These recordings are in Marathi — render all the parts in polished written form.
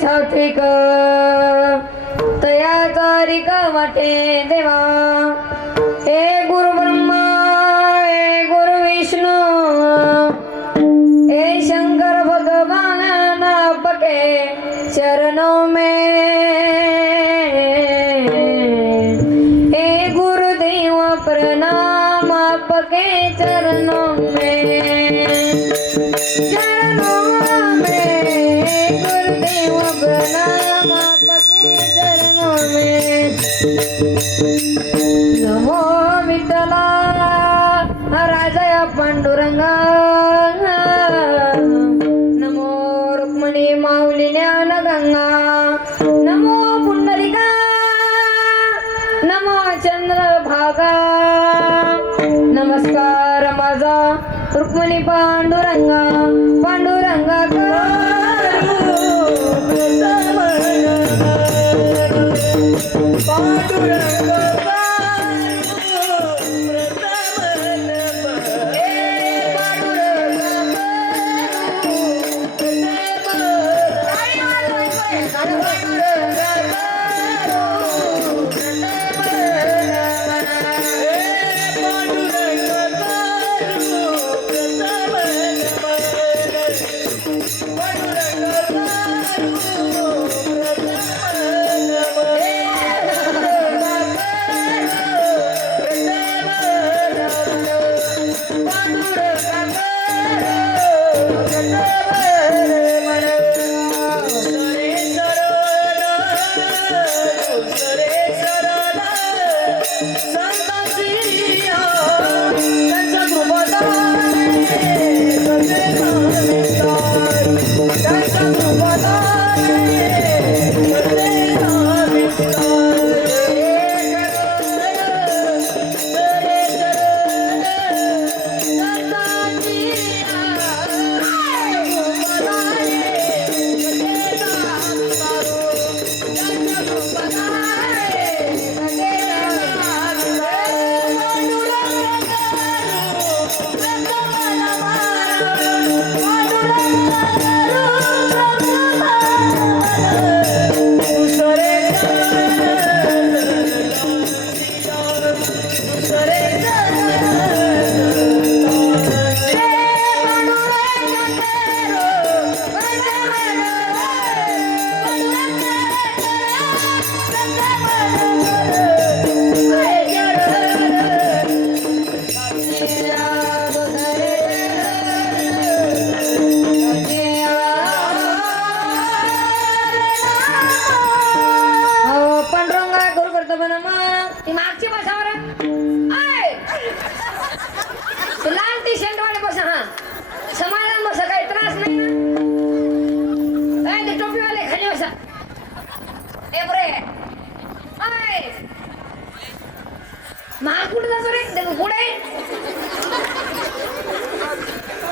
सात्विक तया तारिक वाटे देवा। हे गुरु ब्रह्मा हे गुरु विष्णु हे शंकर भगवान आपके चरणों में, हे गुरुदेव प्रणाम आपके चरणों में, चरणों में गुरुदेव प्रणाम आपके चरणों में। नमो विठ्ठला राजया पांडुरंगा, नमो रुक्मिणी माऊली ज्ञानगंगा, नमो पुंडलिका, नमो चंद्रभागा। नमस्कार माझा रुक्मिणी पांडुरंगा, पांडुरंगा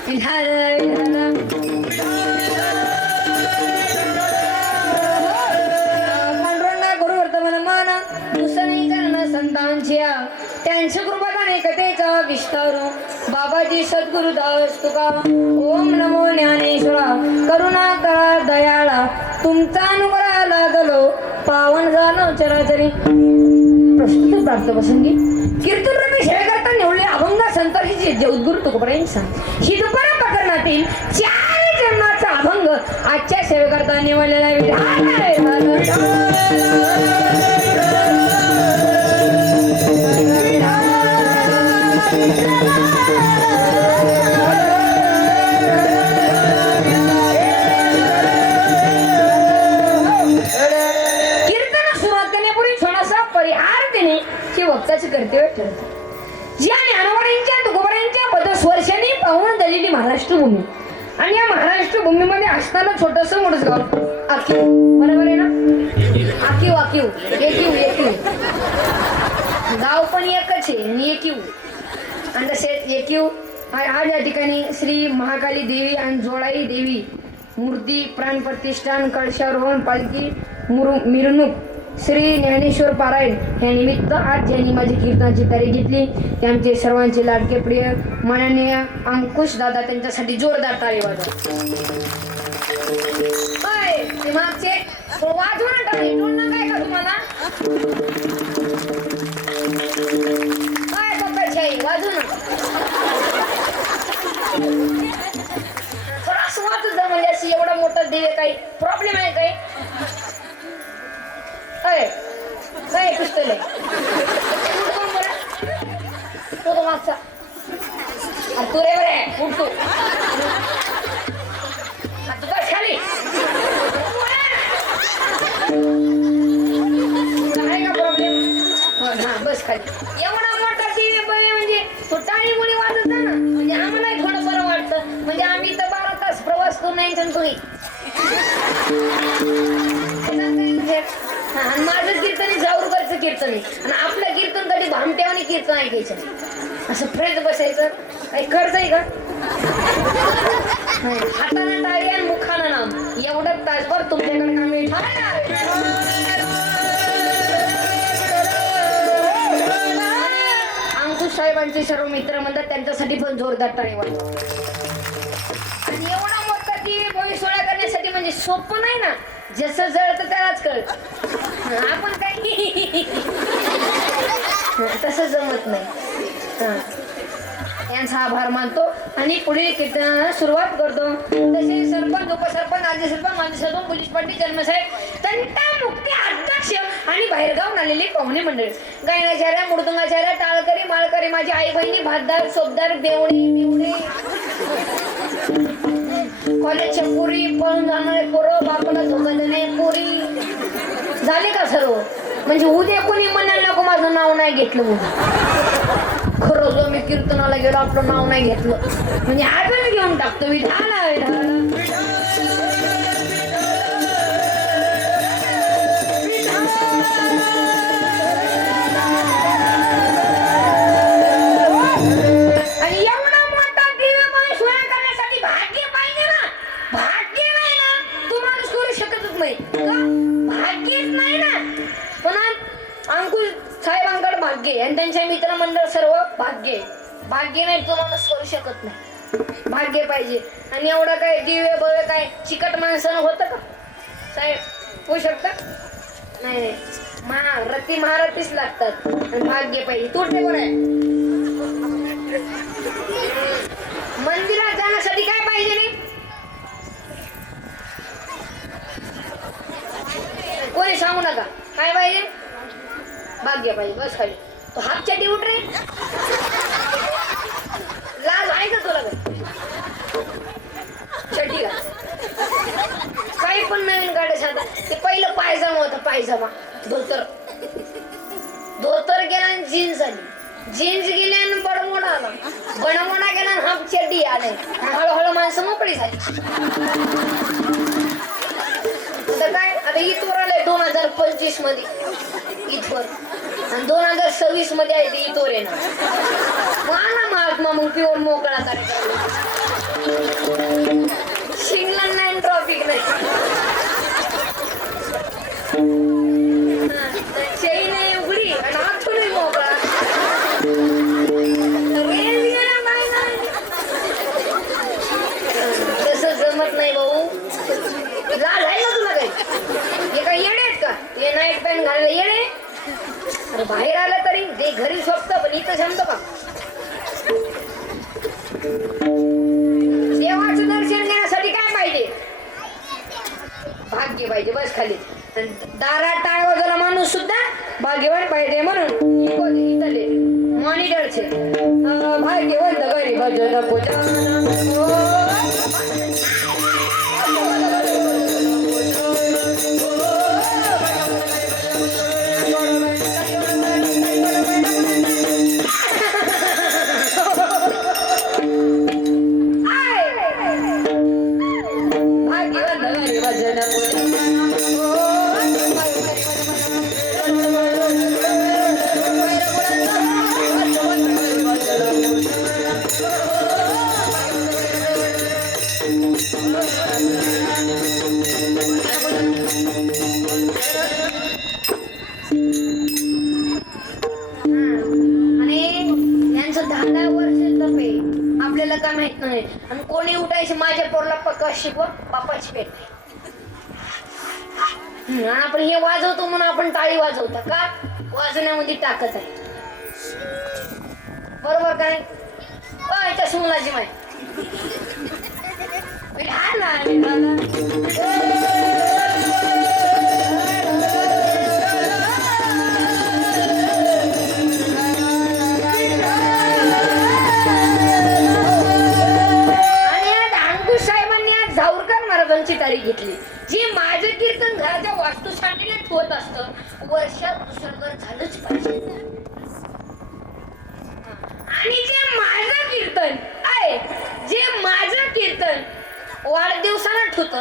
विठाल पांडुरंगा गुरु वर्तमान मान मुसनी चरण संतांची त्यांची कृपा अनेकतेचा विस्तारू बाबाजी सद्गुरुदास तुका ओम नमो ज्ञानेश्वरा करुणा करा दयाळा तुमचा अनुग्रह लागलो पावन झालो चराचरी प्रस्तुत प्राप्त प्रसंगी कीर्तन रूपी सेवे करता निवडले अभंग संतांची जगद्गुरु तुकोबरायांचा ही दुपारा प्रकरणातील 4 जन्माचा अभंग आजच्या सेवे करता निवडलेला वक्ताचे कर्तव्य ठरते ज्या ज्ञानवाड्यांच्या तुकोबरायांच्या पदस्वर्षाने पाहून झालेली महाराष्ट्र भूमी आणि या महाराष्ट्र भूमीमध्ये असताना छोटस मोठंच गाव आखीव बरोबर आहे ना आखीव एकीव गाव पण एकच आहे आणि एकीव आणि तसे एकीव आज या ठिकाणी श्री महाकाली देवी आणि जोळाई देवी मूर्ती प्राणप्रतिष्ठान कळशारोहण पालखी मिरवणूक श्री ज्ञानेश्वर पारायण या निमित्त आज ज्यांनी माझी कीर्तनाची तयारी घेतली ते आमचे सर्वांचे लाडके प्रिय माननीय अंकुश दादा त्यांच्यासाठी जोरदार टाळी वाजवा. ते मागचे वाजवा ना टाळी टोलना काय का तुम्हाला काय पकडशाही वाजू ना थोडासा वाजू द्या म्हणजे अशी एवढा मोठा देव काही प्रॉब्लेम आहे काही काय पिस्तूल आहे तो मागचा तू रे बरे उठ तू बस खाली आहे का प्रॉब्लेम हा बस खाली एवढा मोठा टीव्ही म्हणजे तो टाळी मुली वाजत ना म्हणजे आम्हाला थोडं बरं वाटतं म्हणजे आम्ही तर 12 तास प्रवास करून नाही तुम्ही आणि माझं कीर्तन जाऊरकरचं कीर्तन आहे आणि आपलं कीर्तन कधी भामट्यावानी कीर्तन ऐकायचं नाही असं फ्रेश बसायचं काही खर्च आहे का हाताने टाळी आणि मुखानं नाम एवढं तासभर तुमच्याकडे काम अंकुश साहेबांचे सर्व मित्र म्हणतात त्यांच्यासाठी पण जोरदार टाळी वाजवा आणि एवढा मोठा ती भोई सोहळा करण्यासाठी म्हणजे सोपं नाही ना जसं जळतं त्यालाच कळत आपण काही तसं जमत नाही यांचा आभार मानतो आणि पुढील कीर्तनाला सुरुवात करतो तसे सरपंच उपसरपंच आजी सरपंच माजी सरपंच पोलीस पाटील जन्मसाहेब तंटा मुक्ती अध्यक्ष आणि बाहेरगावून आलेले पाहुणे मंडळी गायनाचार्य मृदुंगाचार्य टाळकरी माळकरी माझी आई बहिणी भातदार सोबदार बेवणे कॉलेजच्या पुरी पळून जाणारे पोरं बापाला धोका देणे पुरी झाले का सर्व म्हणजे उद्या कोणी म्हणायला नको माझं नाव नाही घेतलं म्हणून खरं जो मी कीर्तनाला गेलो आपलं नाव नाही घेतलं म्हणजे आजच घेऊन टाकतो विठाला आणि त्यांच्या मित्रमंडळ सर्व भाग्य नाही तुम्हाला करू शकत नाही भाग्य पाहिजे आणि एवढं काय दिवे भव्य काय चिकट माणसानं होतं का साहेब होऊ शकत नाही रती महारथीच लागतात आणि भाग्य पाहिजे तुटते बरं आहे मंदिरात जाण्यासाठी काय पाहिजे नाही कोणी सांगू नका काय पाहिजे भाग्य पाहिजे बस खाली तो हात चटी उठ रे लाज आहे का तुला चटी का काही पण नवीन काढायचं आता ते पहिलं पायजामा होता पायजामा धोतर गेला आणि जीन्स आली जीन्स गेली आणि बडमोडा आला बडमोडा गेला आणि हाफ चड्डी आले हळूहळू माणसं मोकळी झाली आता काय आता इथवर आलंय 2025 मध्ये इथवर आणि 2026 मध्ये आहे ते इथोर आहे ना महात्मा मग पिऊन मोकळा करायचा शिंगला नाही ट्रॉफिक नाही चेन आहे उघडी आणि आतूनही मोकळा तसं जमत नाही भाऊ लाज आहे ना तुला काही हे काय येडे आहेत का ते नाईट पॅन्ट घालायला येडे अरे बाहेर आलं तरी जे घरी स्वप्त पण इथं जमतं का देवाचं दर्शन घेण्यासाठी काय पाहिजे भाग्य पाहिजे बस खाली दारात टाळ वाजवला माणूस सुद्धा भाग्यवान पाहिजे म्हणून इथले मॉनिटरचे भाग्यवंत गरी भजन पूजा काय माहित नाही आणि कोणी उठायचे माझ्या पोरला पक्का शिकवा बापाची पेट आणि आपण हे वाजवतो म्हणून आपण टाळी वाजवतो का वाजवण्यामध्ये ताकद आहे बरोबर काय त्याच्या मुलाची माय तारीख घेतली जी माझं कीर्तन घराच्या वास्तुशांतीला ठेवत असतं वर्षात दुसरं घर झालंच पाहिजे आणि जे माझं कीर्तन आहे जे माझं कीर्तन वाढदिवसाला ठेवत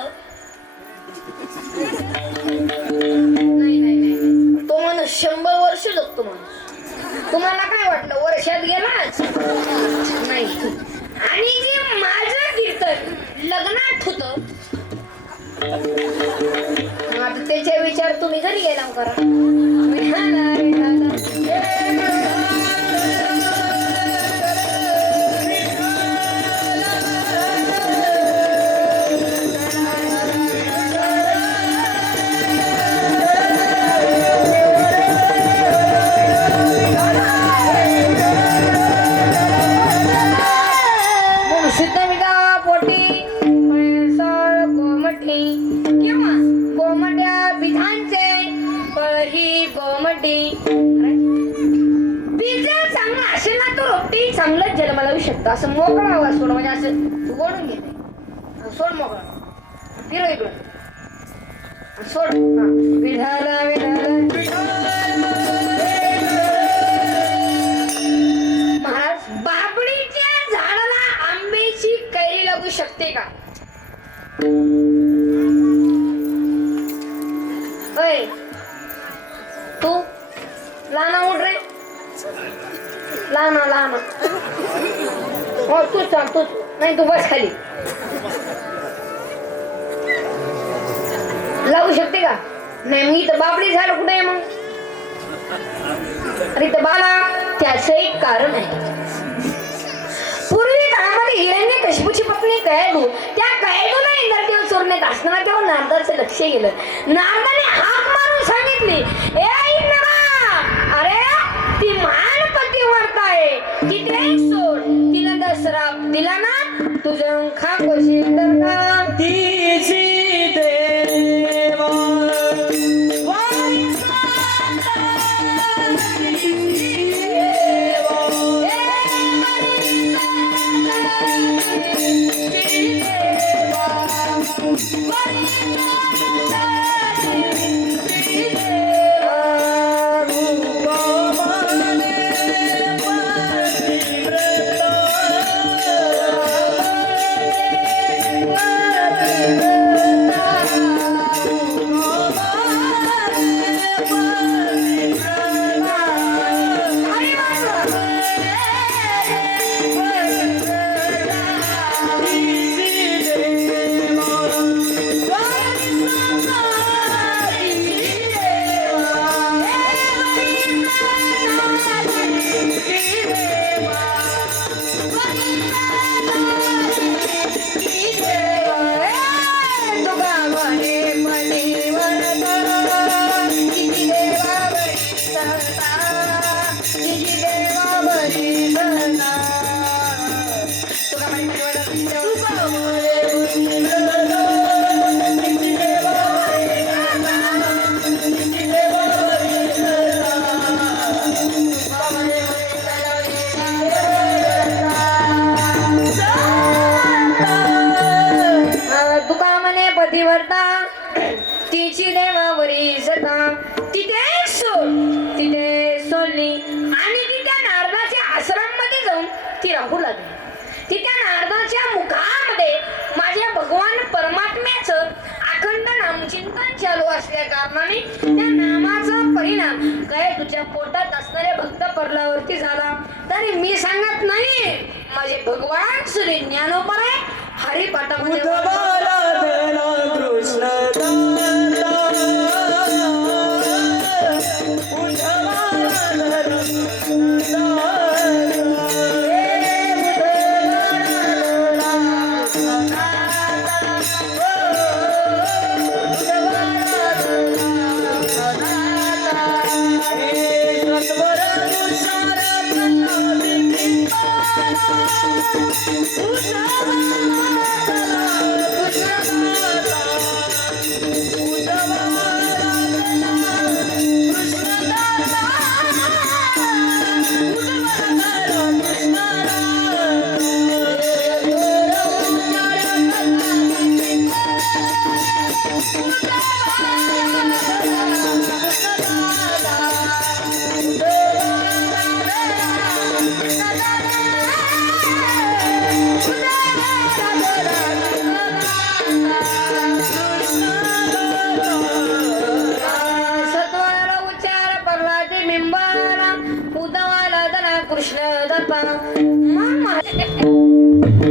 नाही नाही नाही तो माणूस 100 वर्ष जगतो माणूस तुम्हाला काय वाटलं वर्षात गेलाच नाही आणि जे माझं कीर्तन लग्नात ठेवत आता त्याचे विचार तुम्ही घरी गेला करा चांगलंच जन्माला येऊ शकतं असं मोकळा आवाज सोड म्हणजे असं ओढून घेते सोड मोकळा फिरव इकडं सोड विधाला महाराज बाबडीच्या झाडाला आंब्याची कैरी लागू शकते का तू लहाना उठ रे लहाना हो तूच सांग तूच नाही तू बस खाली लागू शकते का नाही मग इथं बाबडी झाड कुठे आहे मग अरे इथं बाला त्याचं एक कारण आहे पूर्वी काळामध्ये हिरण्यकशिपूची पत्नी कयदू त्या कयदूला इंद्रदेव चोरण्यात असताना तेव्हा नारदाचं लक्ष गेलं नारदाने हाक मारून सांगितली ए इंद्रा अरे ती मानपती वर्ताय ती ते सोड तिला दसरा दिला ना तुझं खाकोशी दरका तिची देवा तुका म्हणे पतिव्रता तिची देवावरी सता तिथे सोडली आणि ती त्या नारदाच्या आश्रममध्ये जाऊन ती राहू लागली. ती त्या नारदाच्या मुखामध्ये माझ्या भगवान परमात्म्याचं अखंड नामचिंतन चालू असल्या कारणाने त्या नामाचा परिणाम काय तुझ्या पोटात असणाऱ्या भक्त परलावरती झाला. तरी मी सांगत नाही, माझे भगवान श्री ज्ञानोबा हरिपाठामध्ये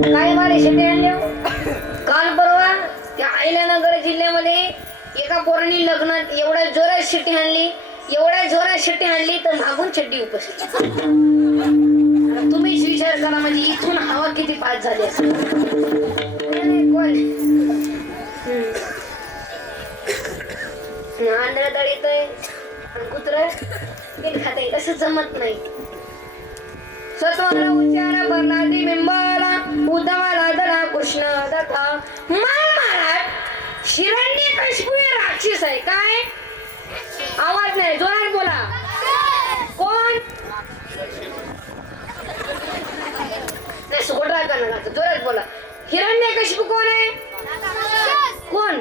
काय मारे शेती आणले. काल परवा त्या अहिल्यानगर जिल्ह्यामध्ये एका पोरांनी लग्नात एवढ्या जोरात शिट्टी आणली तर मागून चड्डी उपसली. तुम्हीच विचार करा, म्हणजे इथून हवा किती पास झाली असेल. आंधळ दळीतय कुत्र खाते असं जमत नाही. स्वतःला उच्चार बरनादी बिंबाला उद्धवाला दळा कृष्ण दत्ता. महाराज हिरण्यकशिपू राक्षस आहे. काय आवाज नाही, जोरात बोला. कोण नाही सुगोटा करणार, जोरात बोला. हिरण्यकशिपू कोण आहे? कोण?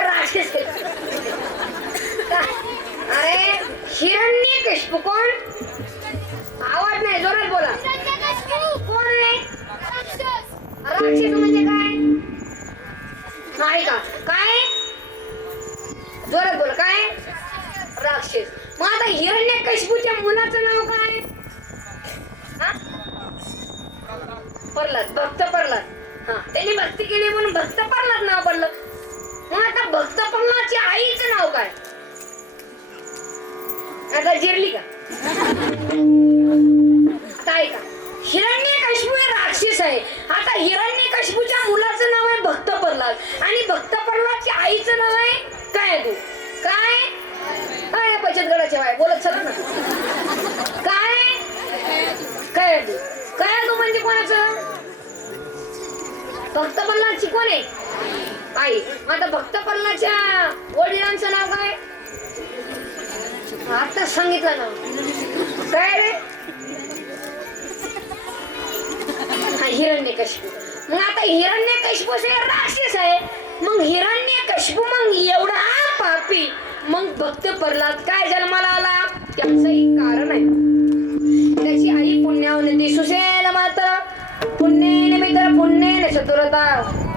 राक्षस. अरे हिरण्यकशिपू कोण? आवाज नाही, जोरात बोला. कोण आहे? राक्षस म्हणजे काय? नाही का? काय? जोरात बोला. काय? राक्षस. मग आता हिरण्यकशिपूच्या मुलाचं नाव काय? प्रल्हाद, भक्त प्रल्हाद. हा, त्यांनी भक्ती केली म्हणून भक्त प्रल्हाद नाव पडलं. मग आता भक्त प्रल्हादच्या आईचं नाव काय? आता जिरली का? काय का? हिरण्यकशिपू हे राक्षस आहे. आता हिरण्यकशिपूच्या मुलाचं नाव आहे भक्त प्रल्हाद आणि भक्त प्रल्हादच्या आईचं नाव आहे काय? तू काय? काय बचतगडाच्या बाय बोलत चला ना. काय काय तू काय तू म्हणजे कोणाचं? भक्त प्रल्हादची कोण आहे? आई. आता भक्त प्रल्हादच्या वडिलांचं नाव काय? आता सांगितलं ना. काय रे? हिरण्यकशिपू. मग आता हिरण्यकशिपू राक्षस आहे. मग हिरण्यकशिपू मग एवढा पापी, मग भक्त प्रल्हाद काय जन्माला आला? त्याचंही कारण आहे. त्याची आई पुण्यावनती सुशेल मात्र पुण्येन मित्र पुण्येन चतुरता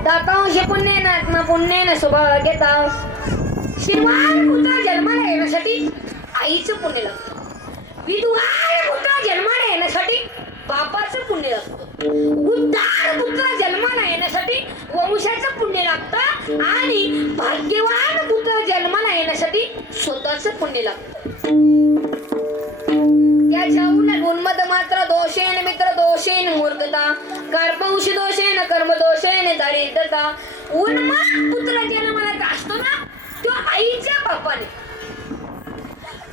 दातांश पुण्येन आत्मा पुण्येन सौभाग्यता. श्रीमान पुत्र जन्माला येण्यासाठी आईचं पुण्य लागतं. विद्वान पुत्र जन्माला येण्यासाठी बापाचं पुण्य लागतं. उद्धार पुत्र जन्माला येण्यासाठी वंशाचं पुण्य लागतं आणि भाग्यवान पुत्र जन्माला येण्यासाठी स्वतःचं पुण्य लागतं. त्याच्या उलट उन्मत मात्र दोषेन मित्र दोषेन मूर्खता कर्मवंश दोषेन कर्म दोषेन दारिद्रता. उन्मत पुत्र जन्माला असतो ना तो आईच्या बापाने.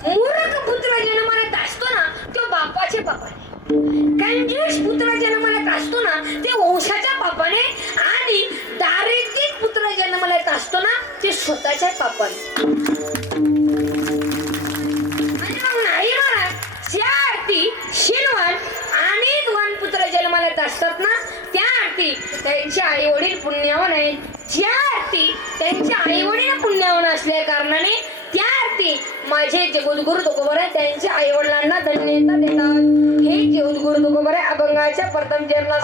मूर्ख पुत्र जन्माला असतो ना तो बापाच्या बापाने. कंजूस पुत्र जन्माला येत असतो ना ते वंशाच्या पापाने आणि दारिद्र्य पुत्र जन्माला येत असतो ना ते स्वतःच्या पापाने. नाही महाराज ज्या अर्थी शीलवान आणि दुवान पुत्र जन्माला येत असतात ना त्या अर्थी त्यांचे आई वडील पुण्यवान आहेत. ज्या अर्थी त्यांचे आई वडील पुण्यवान असल्या कारणाने त्या अर्थी माझे जगद्गुरु तुकोबरा त्यांच्या आई वडिलांना धन्यता देतात. हे जगद्गुरु तुकोबरा अभंगाच्या प्रथम चरणात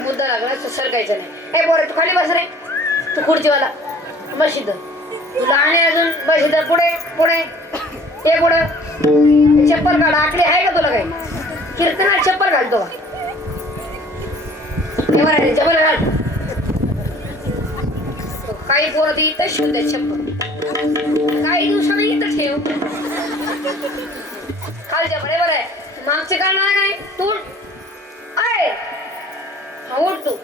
मुद्दा लागला सरकायचं नाही. ए बोरे तू खाली बस रे, तू खुर्चीवाला बस इथं. तुला आणि अजून बस इथं. पुढे पुढे ये पुढं. चप्पल काढ. आकडी आहे का तुला काही? कीर्तनात चप्पल घालतो का? चप्पल घाल. काही पोरं इथं शिवतात चप्पल. काही दिवसांनी इथं ठेव. खालच्या बरोबर आहे. मागचे काढणार काय तू? अरे उठ तू.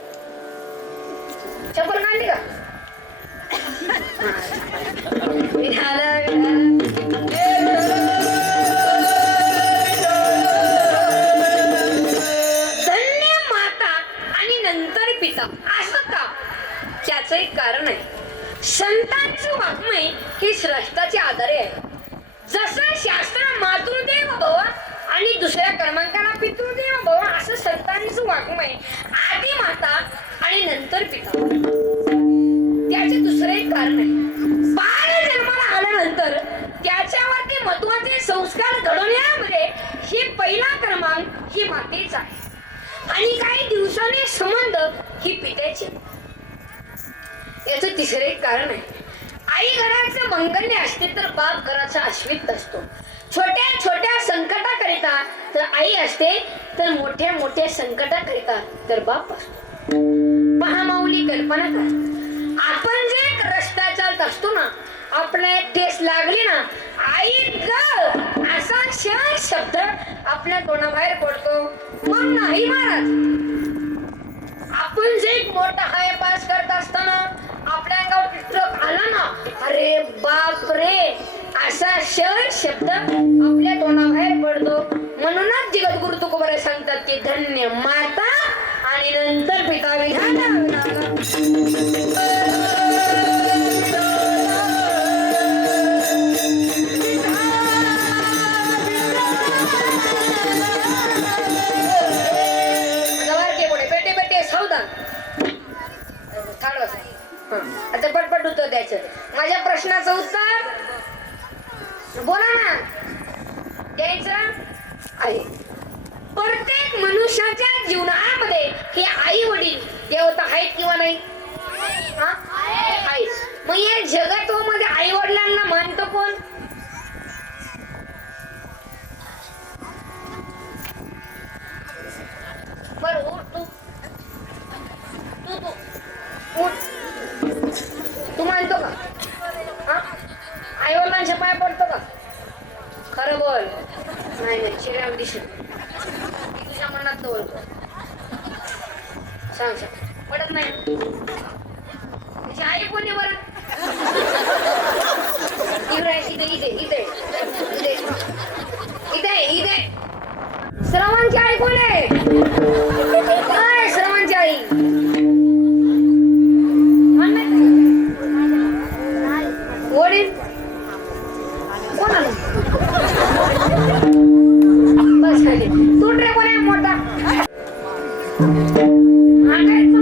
चप्पल काढली का? धन्य माता आणि नंतर पिता असं का? त्याचं एक कारण आहे. संतांचं वाङ्मय हे श्रेष्ठाचे आधारे आहे. जसं शास्त्र मातृदेव भव आणि दुसऱ्या क्रमांकाला पितृदेव भव असं संतांचं वाङ्मय आधी माता आणि नंतर पिता. त्याचे दुसरे एक कारण आहे. बाळ जन्माला आल्यानंतर त्याच्यावरती महत्वाचे संस्कार घडवण्यामध्ये हे पहिला क्रमांक ही मातेचा आहे आणि काही दिवसांनी संबंध ही पित्याची. याचं तिसरे एक कारण आहे. आई घराचं मंगल्य असते तर बाप घराचा अश्वित असतो. छोट्या छोट्या संकटाकरिता तर आई असते, तर मोठ्या मोठ्या संकटाकरिता तर बाप असतो. पहा माऊली, कल्पना करा, आपण जे रस्ता चालत असतो ना, आपल्याला एक ठेस लागली ना, आई ग असा क्षण शब्द आपल्या तोंडाबाहेर पडतो. मग नाही महाराज, आपण जे एक मोठा हाय पास करत असताना आपल्या अंगावर ट्रक आला ना, अरे बाप रे असा क्षण शब्द आपल्या तोंडाबाहेर पडतो. म्हणूनच जगद्गुरु तुकोबाराय सांगतात की धन्य माता आणि नंतर पिता विधाता. आता पटपट उत्तर द्यायचं. माझ्या प्रश्नाचं उत्तर बोला ना, द्यायचं आहे. प्रत्येक मनुष्याच्या जीवनामध्ये हे आई वडील देवता आहेत किंवा नाही? आहेत. मग या जगतमध्ये आई वडिलांना मानतो कोण? बर उठ, तू मानतो का? आई वडिलांच्या पाय पडतो का? खरं बोल. नाही नाही, शिऱ्या दिशा तुझ्या मनात बोलतो. सांग सांग, पडत नाही. तुझी आई कोणी बरं? इथे इथे इथे इथे इथे इथे श्रवणची आई कोण आहे? काय श्रवणची आई? वडील कोण आलं? बस खाली. तू रे कोण आहे मोठा?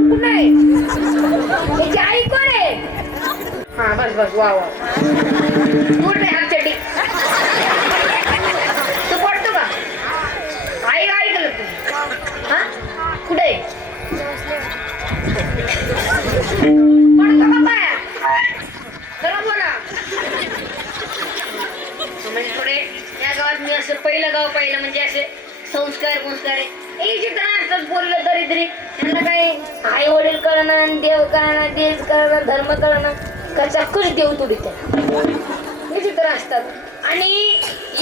कुठं आहे? त्याची आई कोण आहे? हा बस बस, वा वा. तू रे आमच्यासाठी तू पडतो का? आई आई केलं तू? हा कुठे पडतो का पाया? खरं बोला. म्हणजे थोडे या गावात मी असं पहिलं गाव पाहिलं, म्हणजे असे संस्कार असतात बोललं दरिद्री. त्यांना काय आई वडील कळणं, देव कळणं, देश कळणं, धर्म कळणं, कचाकच देव तुडी हे चित्र असतात. आणि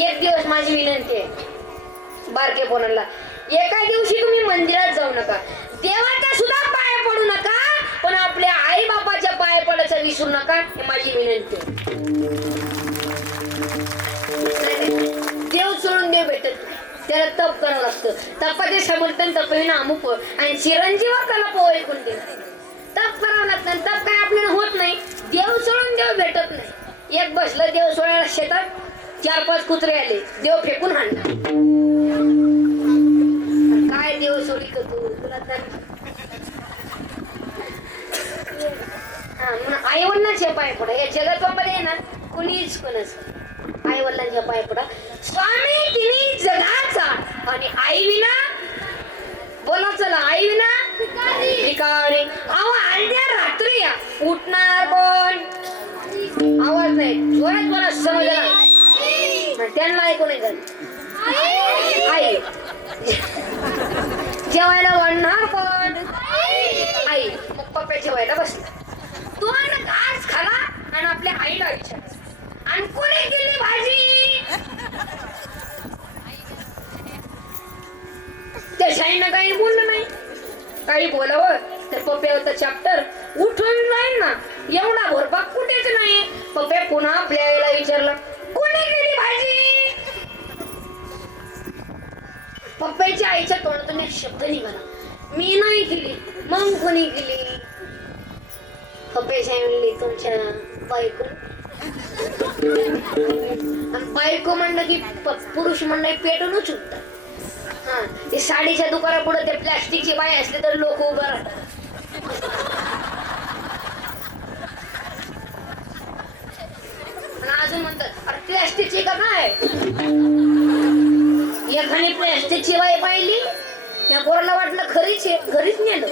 एक दिवस माझी विनंती आहे बारके पोरांना, एका दिवशी तुम्ही मंदिरात जाऊ नका, देवाच्या सुद्धा पाय पडू नका, पण आपल्या आई बापाच्या पाय पडायचं विसरू नका, हे माझी विनंती आहे. देव सोडून देव भेटत नाही, त्याला तप करावं लागतं. तपाचे समर्थन तपविना अमुक आणि चिरंजीव कला पोहे कोणते. तप करावं लागतं. तप काय आपल्याला होत नाही, देव सोडून देव भेटत नाही. एक बसलं देव सोडायला शेतात, 4-5 कुत्रे आले, देव फेकून हाणला. काय देव सोडी तू तुला तर आई वडिलांचे पाय पडा. या जगतामध्ये ना कुणीच कोणाच आई वडिलांच्या पाय पडा. स्वामी तिन्ही जगाचा आणि आई विना बोला, चला आई विना भिकारी. अहो अर्ध्या रात्री या उठणार कोण? आवाज नाही, जोरात बोला, समजला त्यांना ऐकू नाही झालं. आई जेवायला वाढणार कोण? आई. मग पप्पा जेवायला बसला, तो घास खाला आणि आपल्या आईला विचारला, आणि कोणी केली भाजी? त्या शाईनं काही बोललं नाही. काही बोलावं तर पप्प्यावरचा चॅप्टर उठून जाईल ना, एवढा भरपाक कुठेच नाही. पप्प्या पुन्हा आपल्या आईला विचारलं, कोणी केली भाजी? पप्प्याच्या आईच्या तोंडातून एक शब्द निघाला, मी नाही केली. मग कोणी केली? पप्प्याच्या आई म्हणली, तुमच्या बायको. बायको म्हणलं की पुरुष म्हणलं पेटूनच उठतात. हा, ते साडीच्या दुकानापुढे ते प्लॅस्टिकची बाई असले तर लोक उभं राहतात. अजून म्हणतात, अरे प्लॅस्टिकची का काय? एखादी प्लॅस्टिकची बाई पाहिली, त्या पोराला वाटलं खरीच आहे, घरीच नेलं.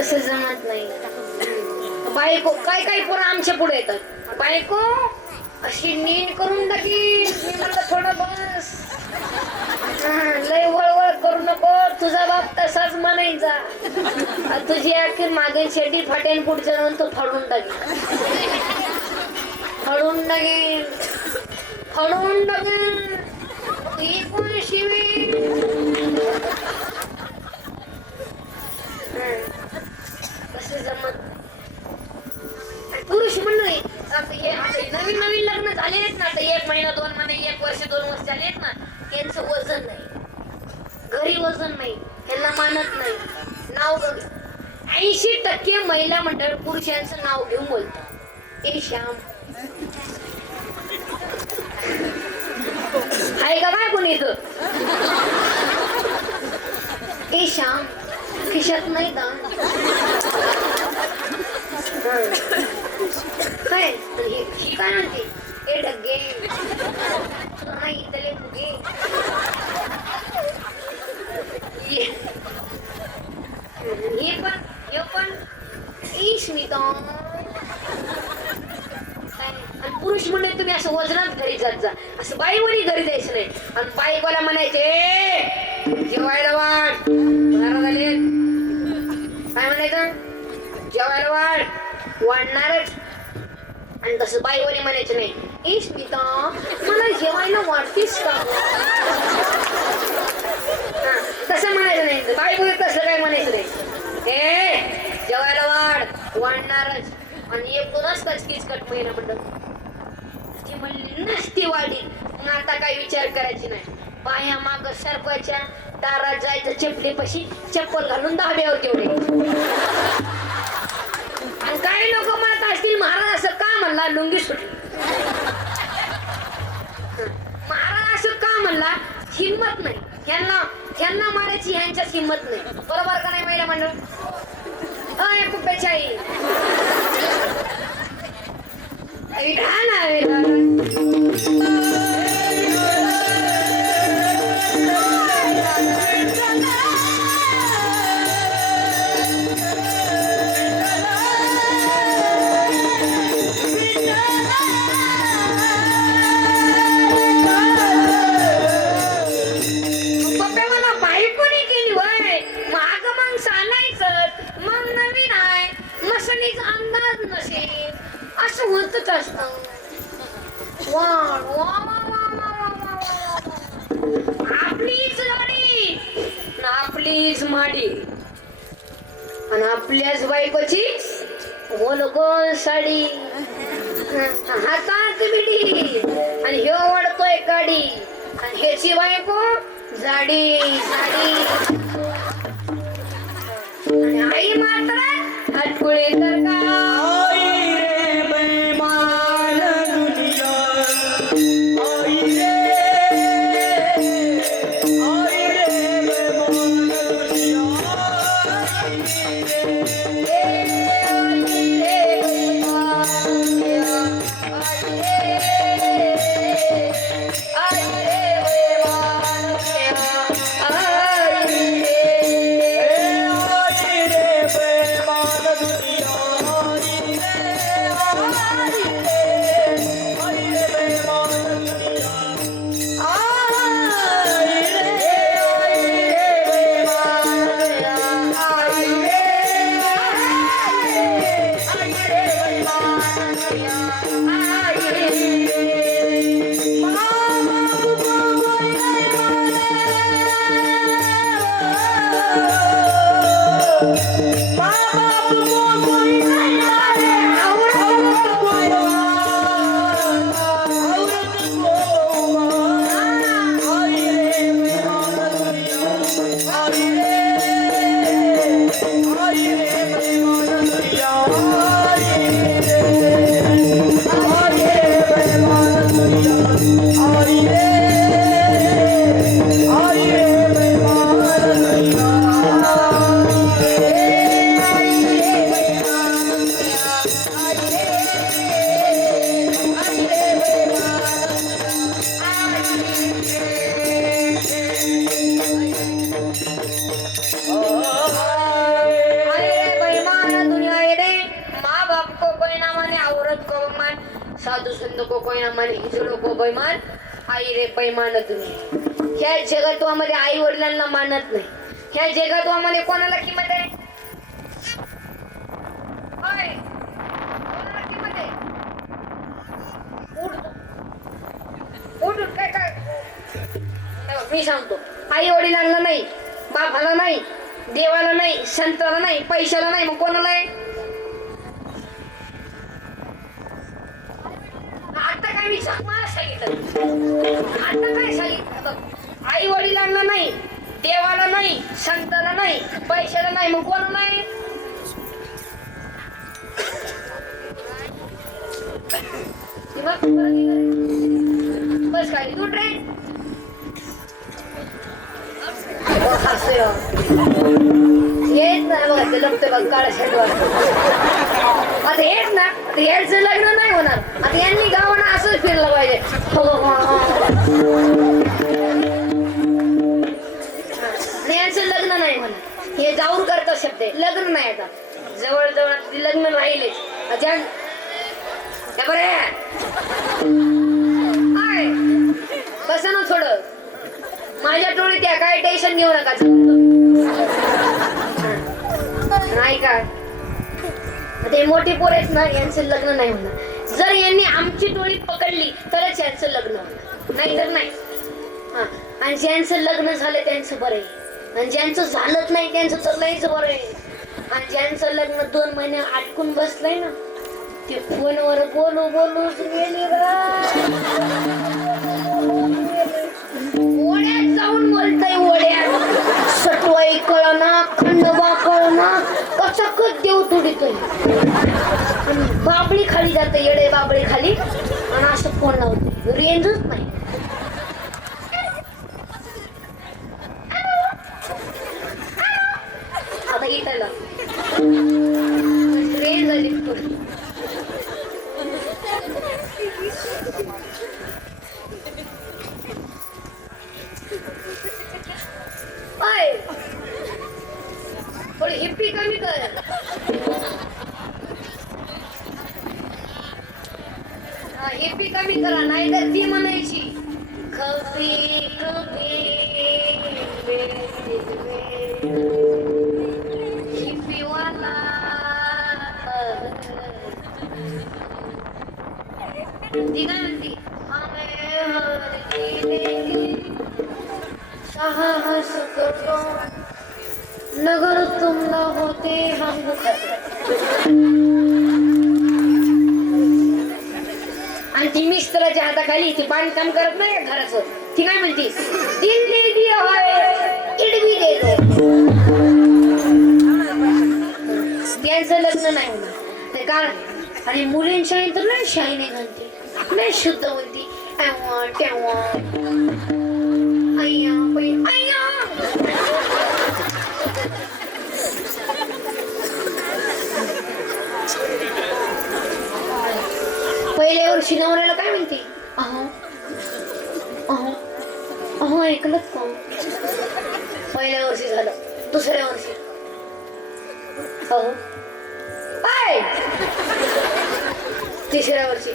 असं जमत नाही. बायको काय काय पोरं आमच्या पुढे येतात. बायको अशी नीट करून टाकीन. मी म्हणलं थोडं बस. लय वळवळ करू नको. तुझा बाप तसाच म्हणायचा. तुझी अखेर मागे शेटी फाटेन पुढच्या जाऊन तो फाडून टाकेन. फाडून टाकेन. फाडून टाकेन. ही कोण शिवी. कसं जमत. पुरुष मंडळी हे नवीन नवीन लग्न झाले आहेत ना. आता 1 महिना 2 महिने 1 वर्ष 2 वर्ष झाले आहेत ना. त्यांचं वजन नाही. घरी वजन नाही. ह्याला मानत नाही. नाव 80% महिला मंडळ पुरुषांचं नाव घेऊन बोलतात. ए श्याम आहे का काय कोणी इथं. ए श्याम खिशात नाही का काय ही काय म्हणते. ए डग्गे नाही इथले फुगे. हे पण स्मिता. आणि पुरुष म्हणजे तुम्ही असं वजनात घरी जात जा. असं बाईवरी घरी जायचं नाही. आणि बाईवाला म्हणायचे जेवायला वाट. काय म्हणायचं जेवायला वाढ. वाढणारच. आणि तसं बाईवरी म्हणायचं नाही. ए स्मिता मला जेवायला वाटतेस का. तसं म्हणायचं नाही. बाईवरी तसं काय म्हणायचं नाही. ए जेवायला वाढ. वाढणारच. आणि एक 2च किचकट महिना म्हणतात. ती म्हणली नसती वाढी. मग आता काय विचार करायची नाही. पाया माग सरपायच्या. दारात जायचं चपलीपाशी. चप्पल घालून धाब्यावर तेवढे. आणि काही लोक म्हणत असतील महाराज असं का म्हणला लुंगी सुटली. महाराज असं का म्हणला. हिंमत नाही. ह्यांना मारायची ह्यांच्याच हिंमत नाही. बरोबर का नाही महिला मंडळ. कुठ्याच्या आई होतच असत. आपलीच गाडी आपलीच माडी आणि आपल्याच बायकोची गोल साडी. हातात बिडी आणि ह्यो वाढतोय काडी. आणि ह्याची बायको जाडी साडी. आणि आई मात्र हटकुळी तर का. को बैमान साधू संत को कोई ना माने हिजडो को बैमान आई रे बैमान तुम्ही ह्या जगत्वामध्ये आई वडिलांना मानत नाही ह्या जगत्वामध्ये कोणाला किंमत आहे होय कोणाला किंमत आहे उठ काय काय मी सांगतो आई वडिलांना नाही बापाला नाही देवाला नाही संताला नाही पैशाला नाही मग कोणाला आहे आता काय मी मला सांगितलं आता काय सांगितलं आई वडिलांना नाही देवाला नाही संताला नाही पैशाला नाही मग कोणाला आहे बस काय तू ट्रेन हेच ना बघा ते लपते बघ काळा शेंडवर आता हेच ना याचं लग्न नाही होणार आता यांनी गावाला असंच फिरलं पाहिजे यांचं लग्न नाही होणार हे जाऊन करता शब्द आहे लग्न नाही आता जवळ जवळ लग्न राहिले कसं ना थोडं माझ्या टोळीत त्या काय टेन्शन घेऊ नका नाही का ते मोठी पोर आहेत ना यांचं लग्न नाही होणार जर यांनी आमची टोळी पकडली तरच यांचं लग्न होणार नाही तर नाही हा आणि ज्यांचं लग्न झालं त्यांचं बरं आहे आणि ज्यांचं झालंच नाही त्यांचं तर लयच बरं आहे आणि ज्यांचं लग्न 2 महिने अटकून बसलंय ना ते फोनवर बोलूच गेले ओढ्यात जाऊन बोलतय ओढ्यात सटवाई कळना खंडोबा कळना कचाकच देव तुडीतोय बाबळी खाली जाते येडे बाबळी खाली आणि असं फोन लावते रेंजच नाही आता इथला रेंज आली थोडी हिप्पी कमी कर हिप्पी कमी करा नाही तर ती म्हणायची कभी कभी हिप्पी वाला ती काय म्हणती साहस करो नगर तुम न होते हम आणि ती मिस्त्राच्या हाताखाली ती बांधकाम करत नाही घराचं ती काय म्हणती दिल दे दिया है इडवी दे दो त्यांचं लग्न नाही होणार ते का आणि मुलींच्या तर नाही शाईने घालते नाही शुद्ध बोलती तेव्हा अय्या अय्या पहिल्या वर्षी नवऱ्याला काय म्हणते अहो अहो अहो ऐकलं का पहिल्या वर्षी झालं दुसऱ्या वर्षी अहो काय तिसऱ्या वर्षी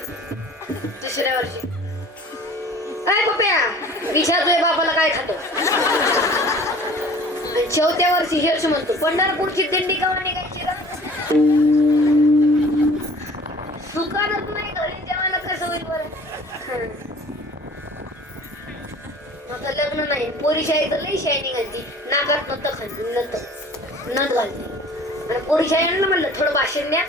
काय पप्या विचारतोय बापाला काय खातो आणि चौथ्या वर्षी हेच म्हणतो पंढरपूरची दिंडी कवा निघायची सुखानच नाही घरी जेवायला कसं होईल बरं आता लग्न नाही पोरी शाही तर लई शाही निघायची नाकात नत खाली नत घालते आणि पोरी शाही म्हणलं थोडं भाषण द्या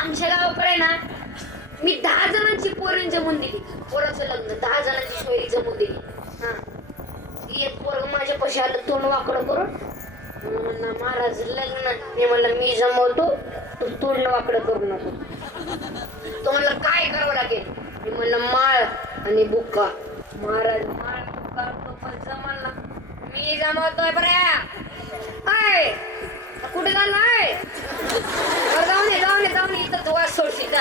आमच्या गावाकडे ना मी 10 जणांची पोरीं जमून दिली पोराचं लग्न 10 जणांची सोयरी जमून दिली हा एक पोरग माझ्या पशी आलं तोंड वाकडं करून म्हणलं महाराज लग्न मी म्हणलं मी जमवतो तू तोंड वाकडं करू नको तो म्हणलं काय करावं लागेल मी म्हणलं माळ आणि बुक्का महाराज माळ बुक्का तो जमल ना मी जमवतोय बऱ्या कुठे चाललाय जाऊन इथं तू वास सोडशील का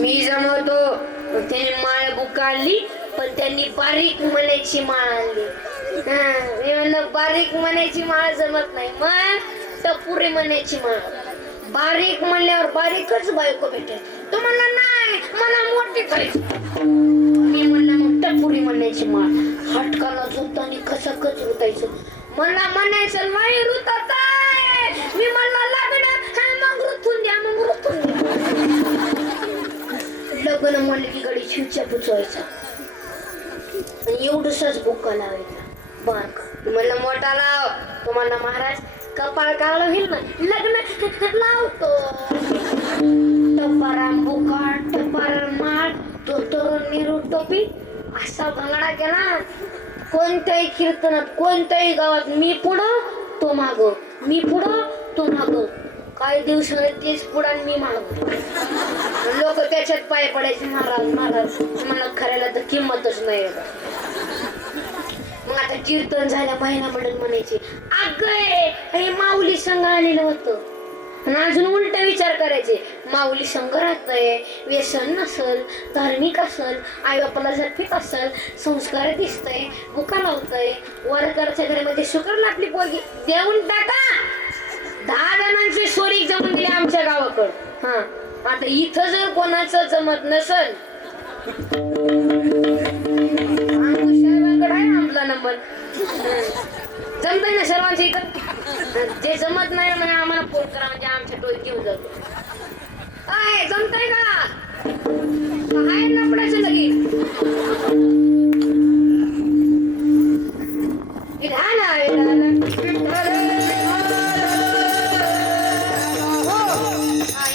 मी जमवतो त्याने माळ बुक काढली पण त्यांनी बारीक म्हणायची माळ आणली. मी म्हणलं बारीक म्हणायची माळ जमत नाही, मग टपुरी म्हणायची माळ. बारीक म्हणल्यावर बारीकच बायको भेटेल. तो म्हणला नाही मला मोठी करायची. मी म्हणलं मग टपुरी म्हणायची माळ. हटकाला झोपताना कसं कच रुतायचं. मला म्हणायचं नाही रुतत आहे. मी म्हणलं लग्न मग रुतून द्या, मग रुतून द्या. लग्न म्हणलं की गडी शिवच्या पुचवायचा आणि एवढंच बुक्का लावायचा. बारक म्हणलं मोठा लाव. तो म्हणला महाराज कपाळ काळं होईल ना, लग्न लावतो. टपाराम बुका टपार माळ तो तरुण निरू टोपी असा भंगडा केला. कोणत्याही कीर्तनात कोणत्याही गावात मी पुढं तो माग, मी पुढं तो माग. काही दिवस तेच पुढं आणि मी माग. लोक त्याच्यात पाय पडायचे महाराज महाराज. मला खऱ्याला तर किंमतच नाही. मग आता कीर्तन झाल्या महिना मंडळ म्हणायचे अगं माऊली संघ आलेलं होतं. आणि अजून उलटा विचार करायचे माऊली संघ राहतय, व्यसन नसल, धार्मिक असल, आई बापाला झटपीत असल, संस्कार दिसतय, बुका लावतय, वरकरच्या घरामध्ये शुक्रला आपली पोरगी देऊन टाका. 10 जणांचे सोरी जमून दिले आमच्या गावाकडं. हा आता इथं जर कोणाचं जमत नसल नंबर जमतय ना सर्वांच्या इथं. जे जमत नाही म्हणजे आम्हाला फोन करा, म्हणजे आमच्या टोळीत घेऊन जातो. काय जमतय का आहे ना पडायचं लगेच.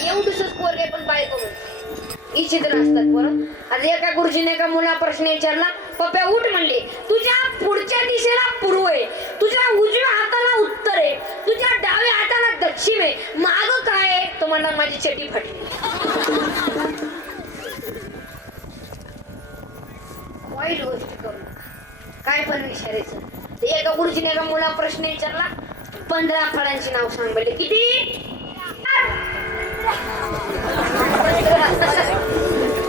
एवढंच पोरगे पण बायको इच्छित असतात. बरं आता एका गुरुजीने एका मुला प्रश्न विचारला, पप्या उठ म्हणले, तुझ्या पुढच्या दिशेला पूर्व आहे, तुझ्या उजव्या हाताला उत्तर आहे, तुझ्या डाव्या हाताला दक्षिण आहे, माग काय आहे? तो म्हणला माझी चटी फाटली. वाईट गोष्टी करू काय पण विचारायचं. एका गुरुजीने एका मुला प्रश्न विचारला, 15 फळांची नाव सांग. म्हणले किती?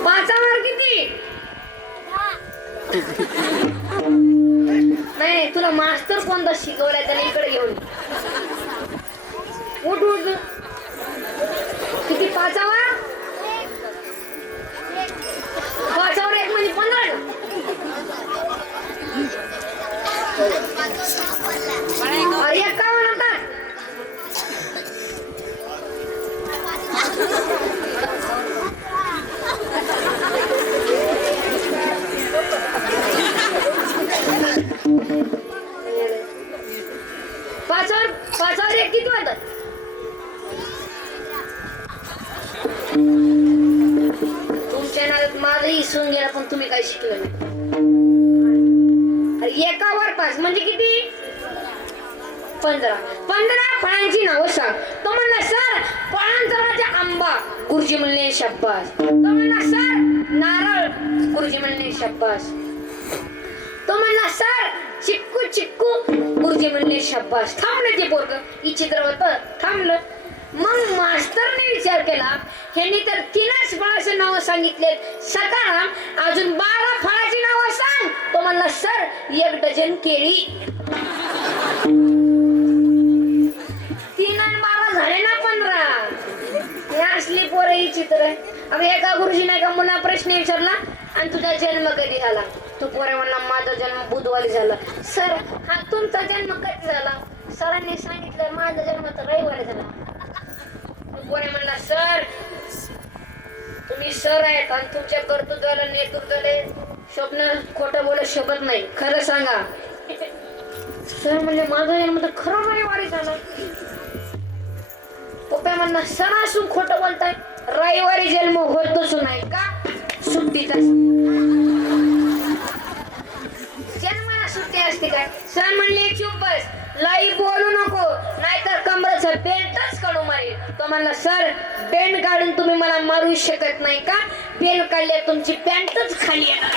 5वर किती? नाही तुला मास्तर कोणता शिकवलाय त्याला इकडे घेऊन उठ उठ. किती? 5वर 1 म्हणजे 15. अरे काय म्हणतात पाचावर एक किती म्हणतात? तुमच्या नादात माझंही हिसून गेला पण तुम्ही काही शिकलं नाही. 1वर 5 म्हणजे किती? 15 फळांची नावं सांग. तो म्हणला सर फळांचा राजा आंबा. गुरुजी म्हणले शाब्बास. तो म्हणला सर नारळ. गुरुजी म्हणले शाब्बास. तो म्हणला सर चिक्कू चिक्कू. गुरुजी म्हणले शाब्बास. थांबलं ते पोरग इच्छित्र होतं, थांबलं. मग मास्तरने विचार केला, ह्यांनी तर 3च फळाचे नाव सांगितलेत सकाराम, अजून 12 फळाची नावं सांग. तो म्हणला सर 1 डझन केळी. 3 आणि 12 झाले ना 15. हे असली पोरं ही चित्र आहे. अगं एका गुरुजीने एका मुला प्रश्न विचारला, आणि तुझा जन्म कधी झाला? तो पोरे म्हणला माझा जन्म बुधवारी झाला. सर हा तुमचा जन्म कधी झाला? सरांनी सांगितलं माझा जन्म तर रविवारी झाला. तो पोरे म्हणला सर तुम्ही सर आहेत आणि तुमच्या कर्तृत्वाला नेतृत्वाला स्वप्न खोटं बोलत शकत नाही, खरं सांगा. सर म्हणले माझा जन्म तर खरं रविवारी झाला. पप्पा म्हणला सर असून खोटं बोलताय, रविवारी जन्म होतच नाही का? सुट्टीचा जन्माला सुट्टी असते काय? सर म्हणले चुप बस, लाई बोलू नको नाहीतर कमरेचा बेल्टच काढू मारेल. तो म्हणला सर बेल्ट काढून तुम्ही मला मारू शकत नाही का? बेल्ट काढले तुमची पॅन्टच खाली येणार.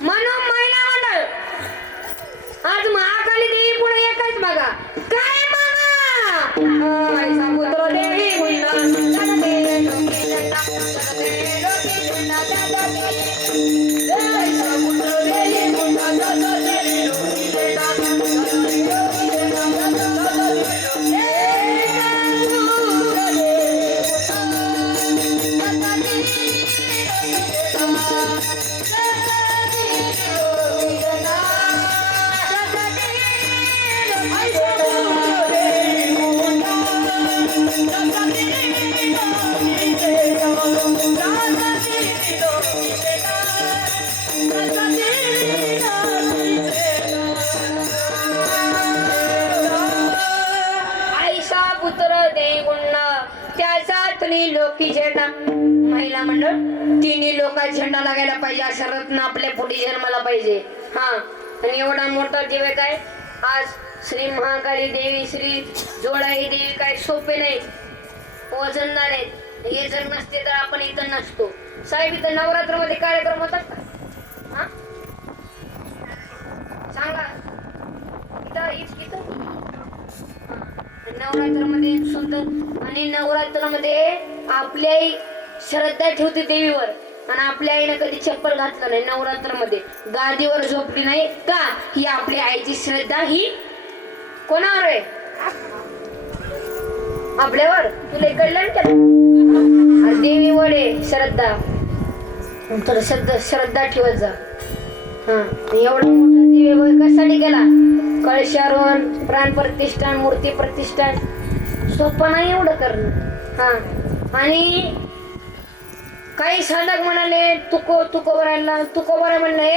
म्हणून महिला मंडळ आज महाकाली देवी पुढे एकच बघा, काय बघा सापुत्र देवी भक्ती झेंडा महिला मंडळ तिन्ही लोक झेंडा लागायला पाहिजे अशा रत्न आपल्या पुढे जन्माला पाहिजे. हा आणि एवढा मोठा दिवे काय आज श्री महाकाली देवी श्री जोडाई देवी काय सोपे नाही वजनदार आहेत. हे जर नसते तर आपण इथं नसतो. साहेब इथं नवरात्र मध्ये कार्यक्रम होतात का? हा सांगा नवरात्रामध्ये सुंदर आणि नवरात्रामध्ये आपली आई श्रद्धा ठेवते देवीवर आणि आपल्या आईने कधी चप्पल घातलं नाही. नवरात्रामध्ये गादीवर झोपली नाही का ही आपल्या आईची श्रद्धा ही कोणावर आहे? आपल्यावर. तुला कळलं ना देवीवर आहे श्रद्धा. तर श्रद्धा ठेवत जा. हा एवढा मोठा दिवे कशासाठी केला? कळशारोहण प्राण प्रतिष्ठान मूर्ती प्रतिष्ठान सोपं नाही एवढं करणं. हा आणि काही साधक म्हणाले तुकोबरा म्हणले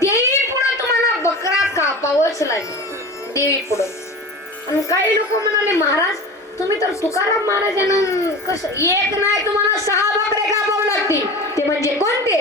देवी पुढे तुम्हाला बकरा कापावंच लागेल देवी पुढे. आणि काही लोक म्हणाले महाराज तुम्ही तर तुकाराम महाराजांना कसं एक नाही तुम्हाला 6 बकरे कापावं लागतील. ते म्हणजे कोणते?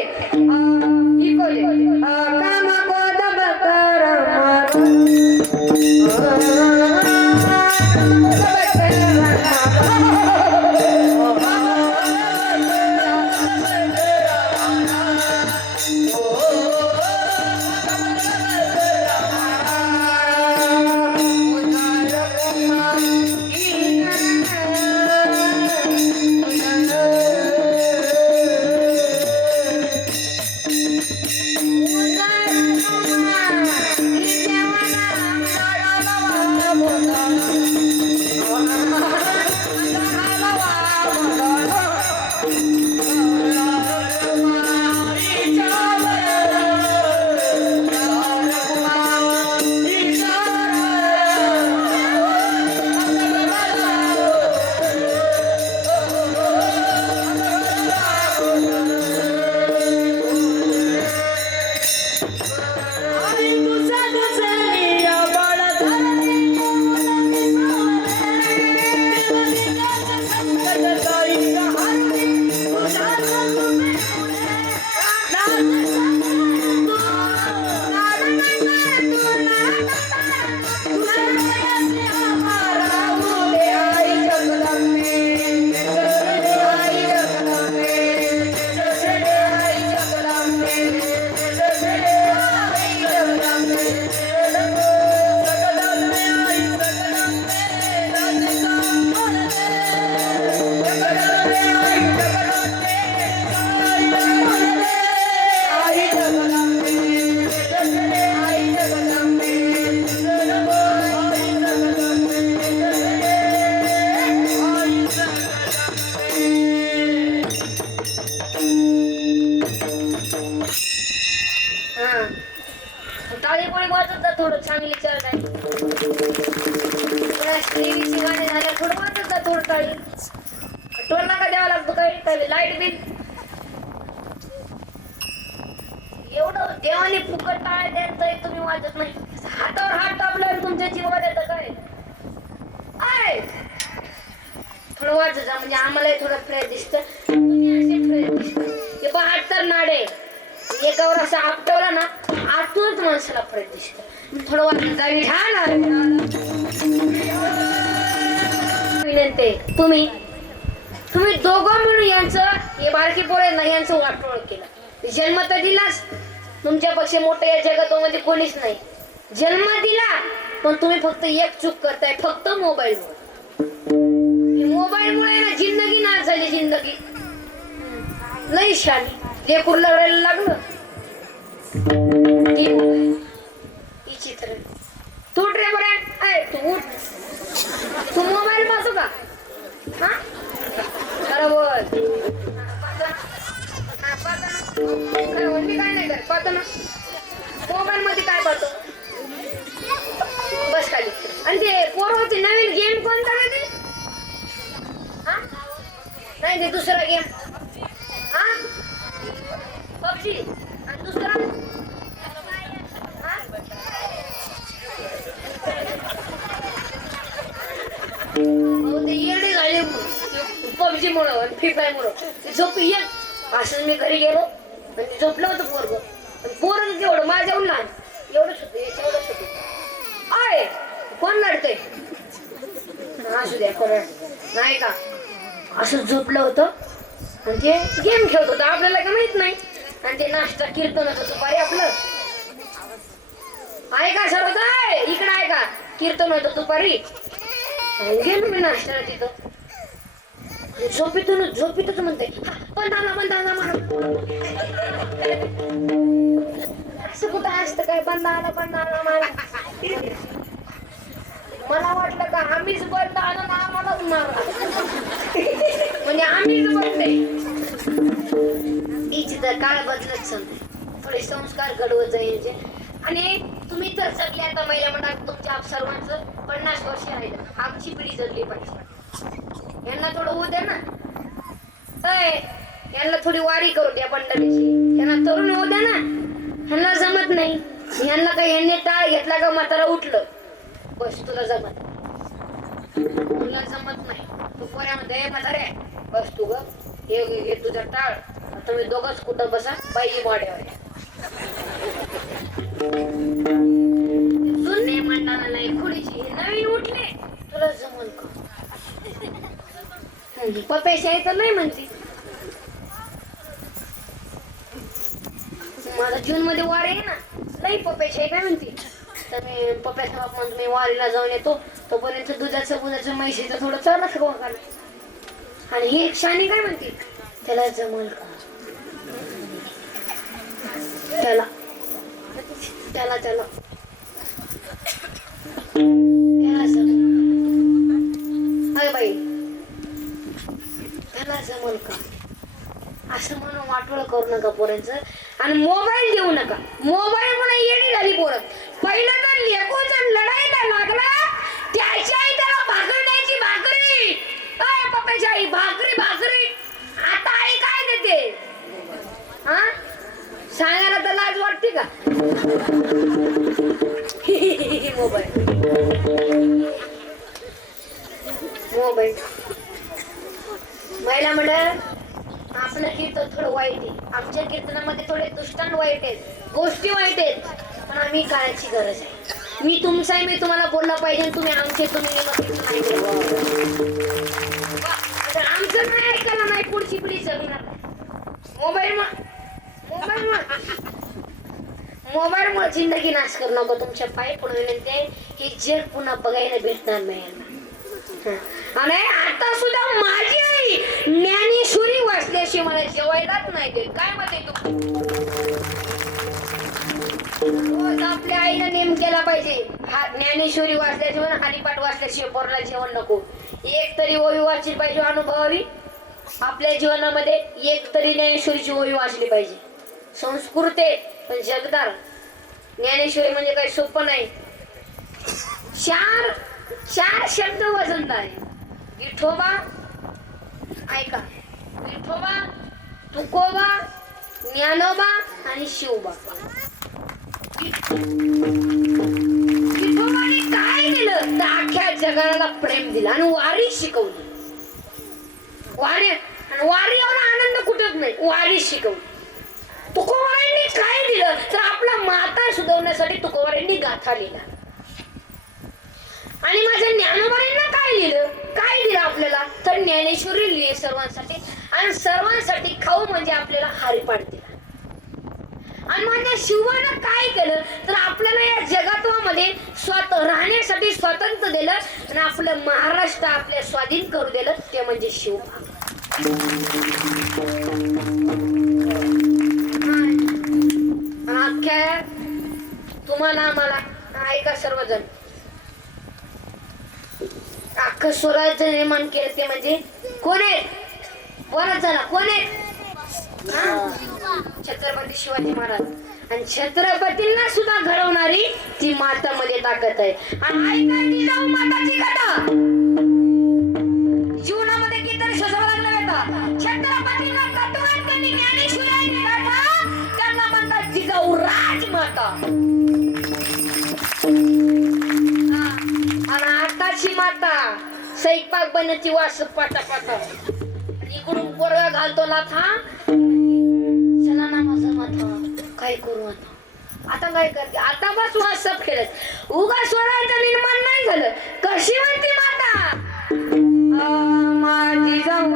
थोडं चांगली चढ आहे. देवीची गाणी झाल्या थोडं वाटत जा थोडं टाळी. टोल नका द्यावा लागतो काही लाईट बिल एवढं देवाने फुकट टाळ द्यायचंय तुम्ही वाजत नाही. हातावर हात टाकला तुमच्या जीवावर येतं काय आहे. थोडं वाजत जा म्हणजे आम्हालाही थोडं फ्रेश दिसतं. तुम्ही असे फ्रेश दिसत. हे 72 नाडे एकावर असं आपटवलं ना आतूनच माणसाला फ्रेश दिसतं. थोडं वाजत जावी विनंती तुम्ही दोघं मिळून यांचं हे बारकी पोळे ना यांचं वाटोळ केलं. जन्म तर दिलाच तुमच्यापेक्षा मोठं या जगामध्ये कोणीच नाही. जन्म दिला पण तुम्ही फक्त एक चूक करताय फक्त मोबाईलमुळे ना जिंदगी नाश झाली. जिंदगी नाही शाली लेकूर लढायला लागलं चित्र तू ड्रायव्हर आहे तू मोबाईल पाहतो का? हा खरं बोल. मी काय नाही करत पाहतो ना मोबाईल मध्ये काय पाहतो बस खाली. आणि ते पोरवरती नवीन गेम कोणता आहे ते? हा नाही ते दुसरा गेम हा पबजी आणि दुसरा येडे झाले पबजी पबजी मुळे फ्री फायर मुळे झोप येत असं मी घरी गेलो आणि झोपलं होतं पोरग तेवढं माझ्या लहान एवढंच होतं एवढंच होतं आय कोण लढते असू द्या कोण नाही का असं झोपलं होतं आणि ते गेम खेळत होतं आपल्याला का माहित नाही आणि ते नाश्ता कीर्तन होतं दुपारी आपलं ऐका सर्व इकडं ऐका कीर्तन होतं दुपारी गेलो मी नाश्त्याला तिथं झोपीतच म्हणते बंधाना म्हणून असं कुठं असतं काय बंधाना मला वाटलं का आम्हीच बंद आलं ना आम्हालाच मारला म्हणजे आम्हीच बंदे हिची तर काळ बदलत चालते थोडे संस्कार घडवत जायचे आणि तुम्ही तर जगले आता महिला मंडळात तुमच्या सर्वांचं 50 वर्ष आहे आमची पिढी जगली पाहिजे यांना थोडं होऊ द्या ना यांना थोडी वारी करू द्या पंढरीची यांना तरुण होऊ द्या ना यांना जमत नाही यांना काही यांनी टाळ घेतला का म्हातारा उठलं बस तुला जमत नाही तू पोऱ्यामध्ये म्हातारे बस तू ग हे तुझा टाळ तुम्ही दोघंच कुठं बसा बाई वाड्यावर जुने म्हणताना नाही खुडीची नवीन उठले तुला जमल का पप्याशाही तर नाही म्हणती माझा जून मध्ये वार आहे ना नाही पप्याशाही काय म्हणती तर मी पप्याचा बाप म्हणतो मी वारीला जाऊन येतो तोपर्यंत दुधाचं म्हैशीचं थोडं चालत का आणि ही शानी काय म्हणते त्याला जमल का त्याला अरे बाई त्याला जमल का असं म्हणून वाटोळ करू नका पोरांचं आणि मोबाईल देऊ नका मोबाईल म्हणून येडी झाली पोरं पहिलं तर लेकोचा लढाईला लागला त्याची आई त्याला भाकरी द्यायची भाकरी पप्पाची आई भाकरी आता आई काय देते हा सांगायला तर लाज वाटते का मोबाईल महिला मंडळ आपलं कीर्तन थोडं वाईट आहे आमच्या कीर्तनामध्ये थोडे दृष्टांत वाईट आहेत गोष्टी वाईट आहेत पण आम्ही काळाची गरज आहे मी तुमचा आहे मी तुम्हाला बोलला पाहिजे तुम्ही आमचे तुम्ही आमचं नाही ऐकायला नाही पुढची पिढी जगणार मोबाईल मुळे जिंदगी नाश करू नको तुमच्या पाय पुढे विनंती हे जग पुन्हा बघायला भेटणार नाही आणि आता सुद्धा माझी आई ज्ञानेश्वरी वाचल्याशिवाय मला जेवायलाच नाही देत काय मत आहे तू आपल्या आईला नेम केला पाहिजे हा ज्ञानेश्वरी वाचल्याशिवाय हरिपाठ वाचल्याशिवाय पोराला जेवण नको एक तरी ओवी वाचली पाहिजे अनुभवावी आपल्या जीवनामध्ये एक तरी ज्ञानेश्वरीची ओवी वाचली पाहिजे संस्कृत आहे पण जगदार ज्ञानेश्वरी म्हणजे काही सोपं नाही चार शब्द वजनदार आहे विठोबा ऐका विठोबा तुकोबा ज्ञानोबा आणि शिवबा विठोबाने काय दिलं तर अख्ख्या जगाला प्रेम दिलं आणि वारी शिकवली वारी एवढा आनंद कुठेच नाही वारी शिकवली तुकोबारांनी काय दिलं तर आपला माता सुधारण्यासाठी तुकोबारांनी गाथा लिहिला आणि माझ्या ज्ञानोबाईंना काय दिलं आपल्याला तर ज्ञानेश्वरी लिहिले सर्वांसाठी आणि सर्वांसाठी खाऊ म्हणजे आपल्याला हरिपाठ दिला आणि माझ्या शिवानं काय केलं तर आपल्याला या जगत्वामध्ये राहण्यासाठी स्वातंत्र्य दिलं आणि आपलं महाराष्ट्र आपल्या स्वाधीन करू दिलं ते म्हणजे शिवबा अख्ख्या तुम्हाला आम्हाला ऐका सर्वजण अख्खं स्वराज्य निर्माण केलं ते म्हणजे कोण आहे बोलत झाला कोण आहे छत्रपती शिवाजी महाराज आणि छत्रपतींना सुद्धा घडवणारी ती माता मध्ये ताकद आहे आणि ऐका ती जाऊ माताची कथा जीवनामध्ये किती शोधावं लागलं बेटा छत्रपतींना कटवून त्यांनी ज्ञानेश्वरी गाठा त्यांना म्हणतात जिजाऊ राजमाता आणि आताची माता स्वयंपाक बनवायची वास पाटा इकडून पोरगा घालतो लाथा. चला ना माझा माथा काय करू आता काय करते आता बस व्हॉट्सअप खेळत उगा सोडायचं निर्माण नाही झालं. कशी म्हणते माता माझी जाऊन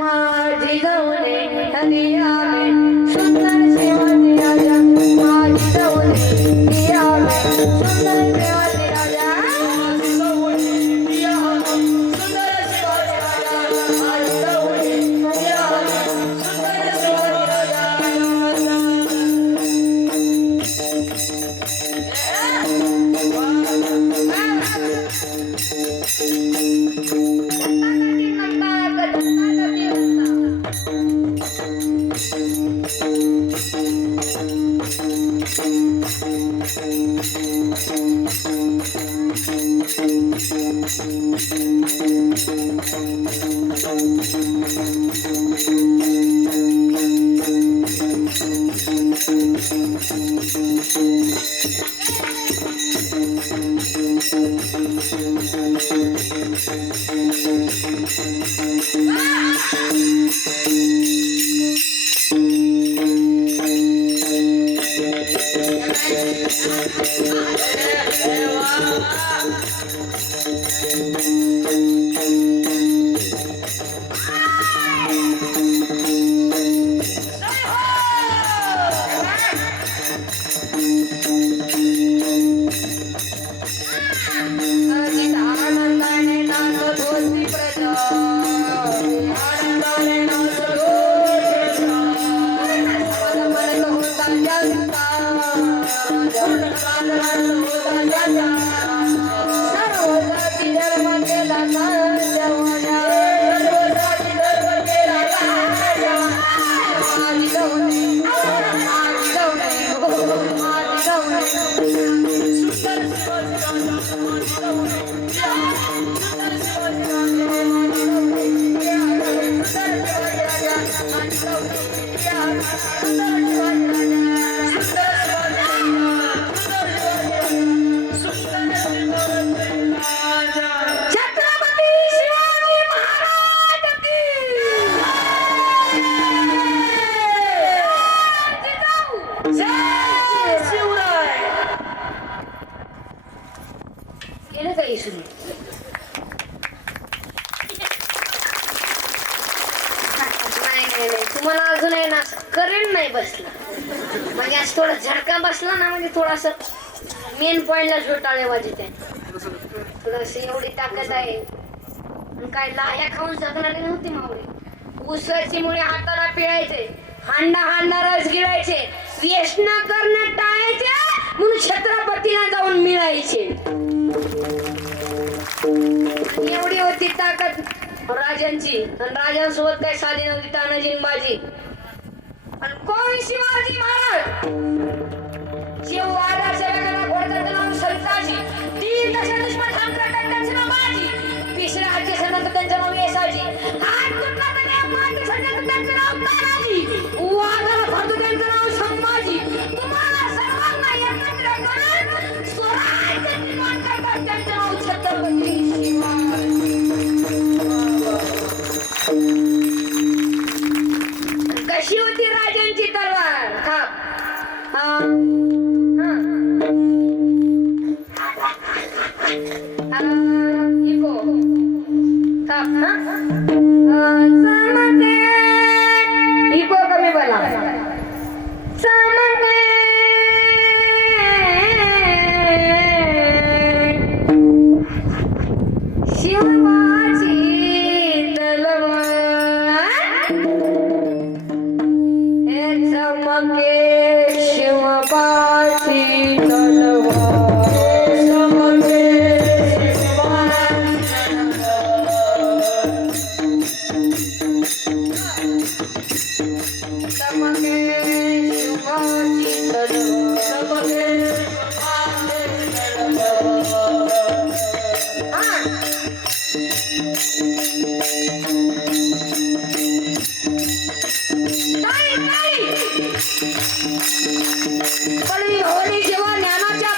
माझी जाऊन सुंदर सेवाची राजा माझी जाऊन सुंदर सेवाची राजा तुम्हाला अजून आहे ना करंट नाही बसला म्हणजे आज थोडा झटका बसला ना म्हणजे थोडासा मेन पॉइंटला जोटाळे वाजते थोडस एवढी ताकद आहे. काय लाह्या खाऊन जगणारी नव्हती मावळे उसळची मुळे हाताला पिळायचे हांडा हांडा रस गिळायचे व्यसन करणं टाळायचे म्हणून छत्रपतीला जाऊन मिळायचे. एवढी होती ताकद राजांची आणि राजांसोबत काय साधी नव्हती तानाजी बाजी. आणि कोण शिवाजी महाराज शिव वादाच्या वेगाला घोडदत्त नाव संताजी तीन दशा दुश्मन हमकटन त्यांचं नाव बाजी तिसऱ्या हाती सणात त्यांचं नाव येसाजी हात तुटला तर त्या मागे सणात त्यांचं नाव तानाजी वादाला फाटू त्यांचं नाव संभाजी. तुम्हाला सर्वांना एकत्र करून स्वराज्य निर्माण करतात त्यांचं नाव छत्रपती शिवाजी. कशी होती राजांची तलवार थाप इको थाप इको कमी बोला शिवाजी तलवार चमके शिवबाची तलवार चमके शिवबाची पण होळी जेव्हा ज्ञानाच्या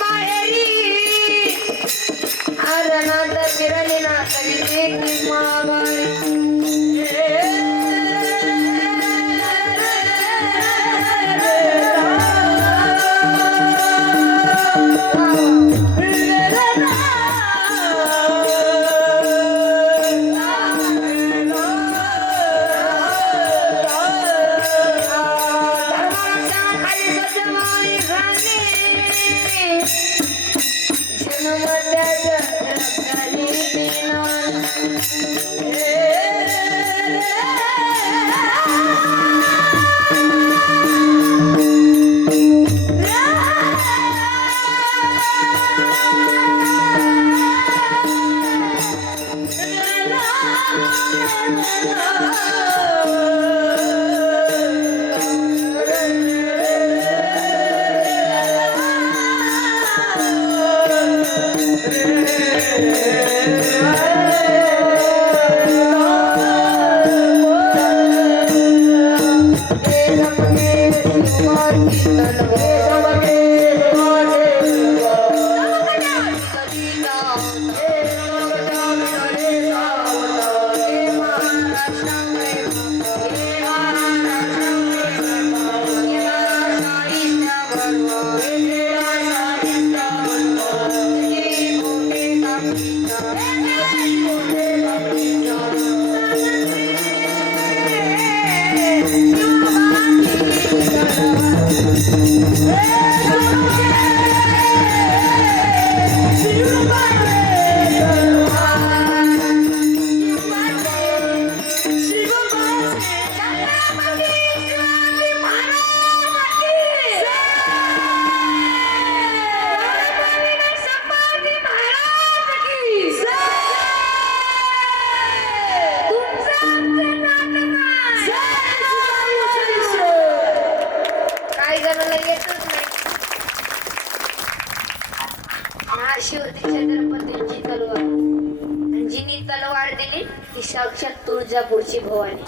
छत्रपतींची तलवार आणि जिनी तलवार दिली ती साक्षात तुळजापूरची भवानी.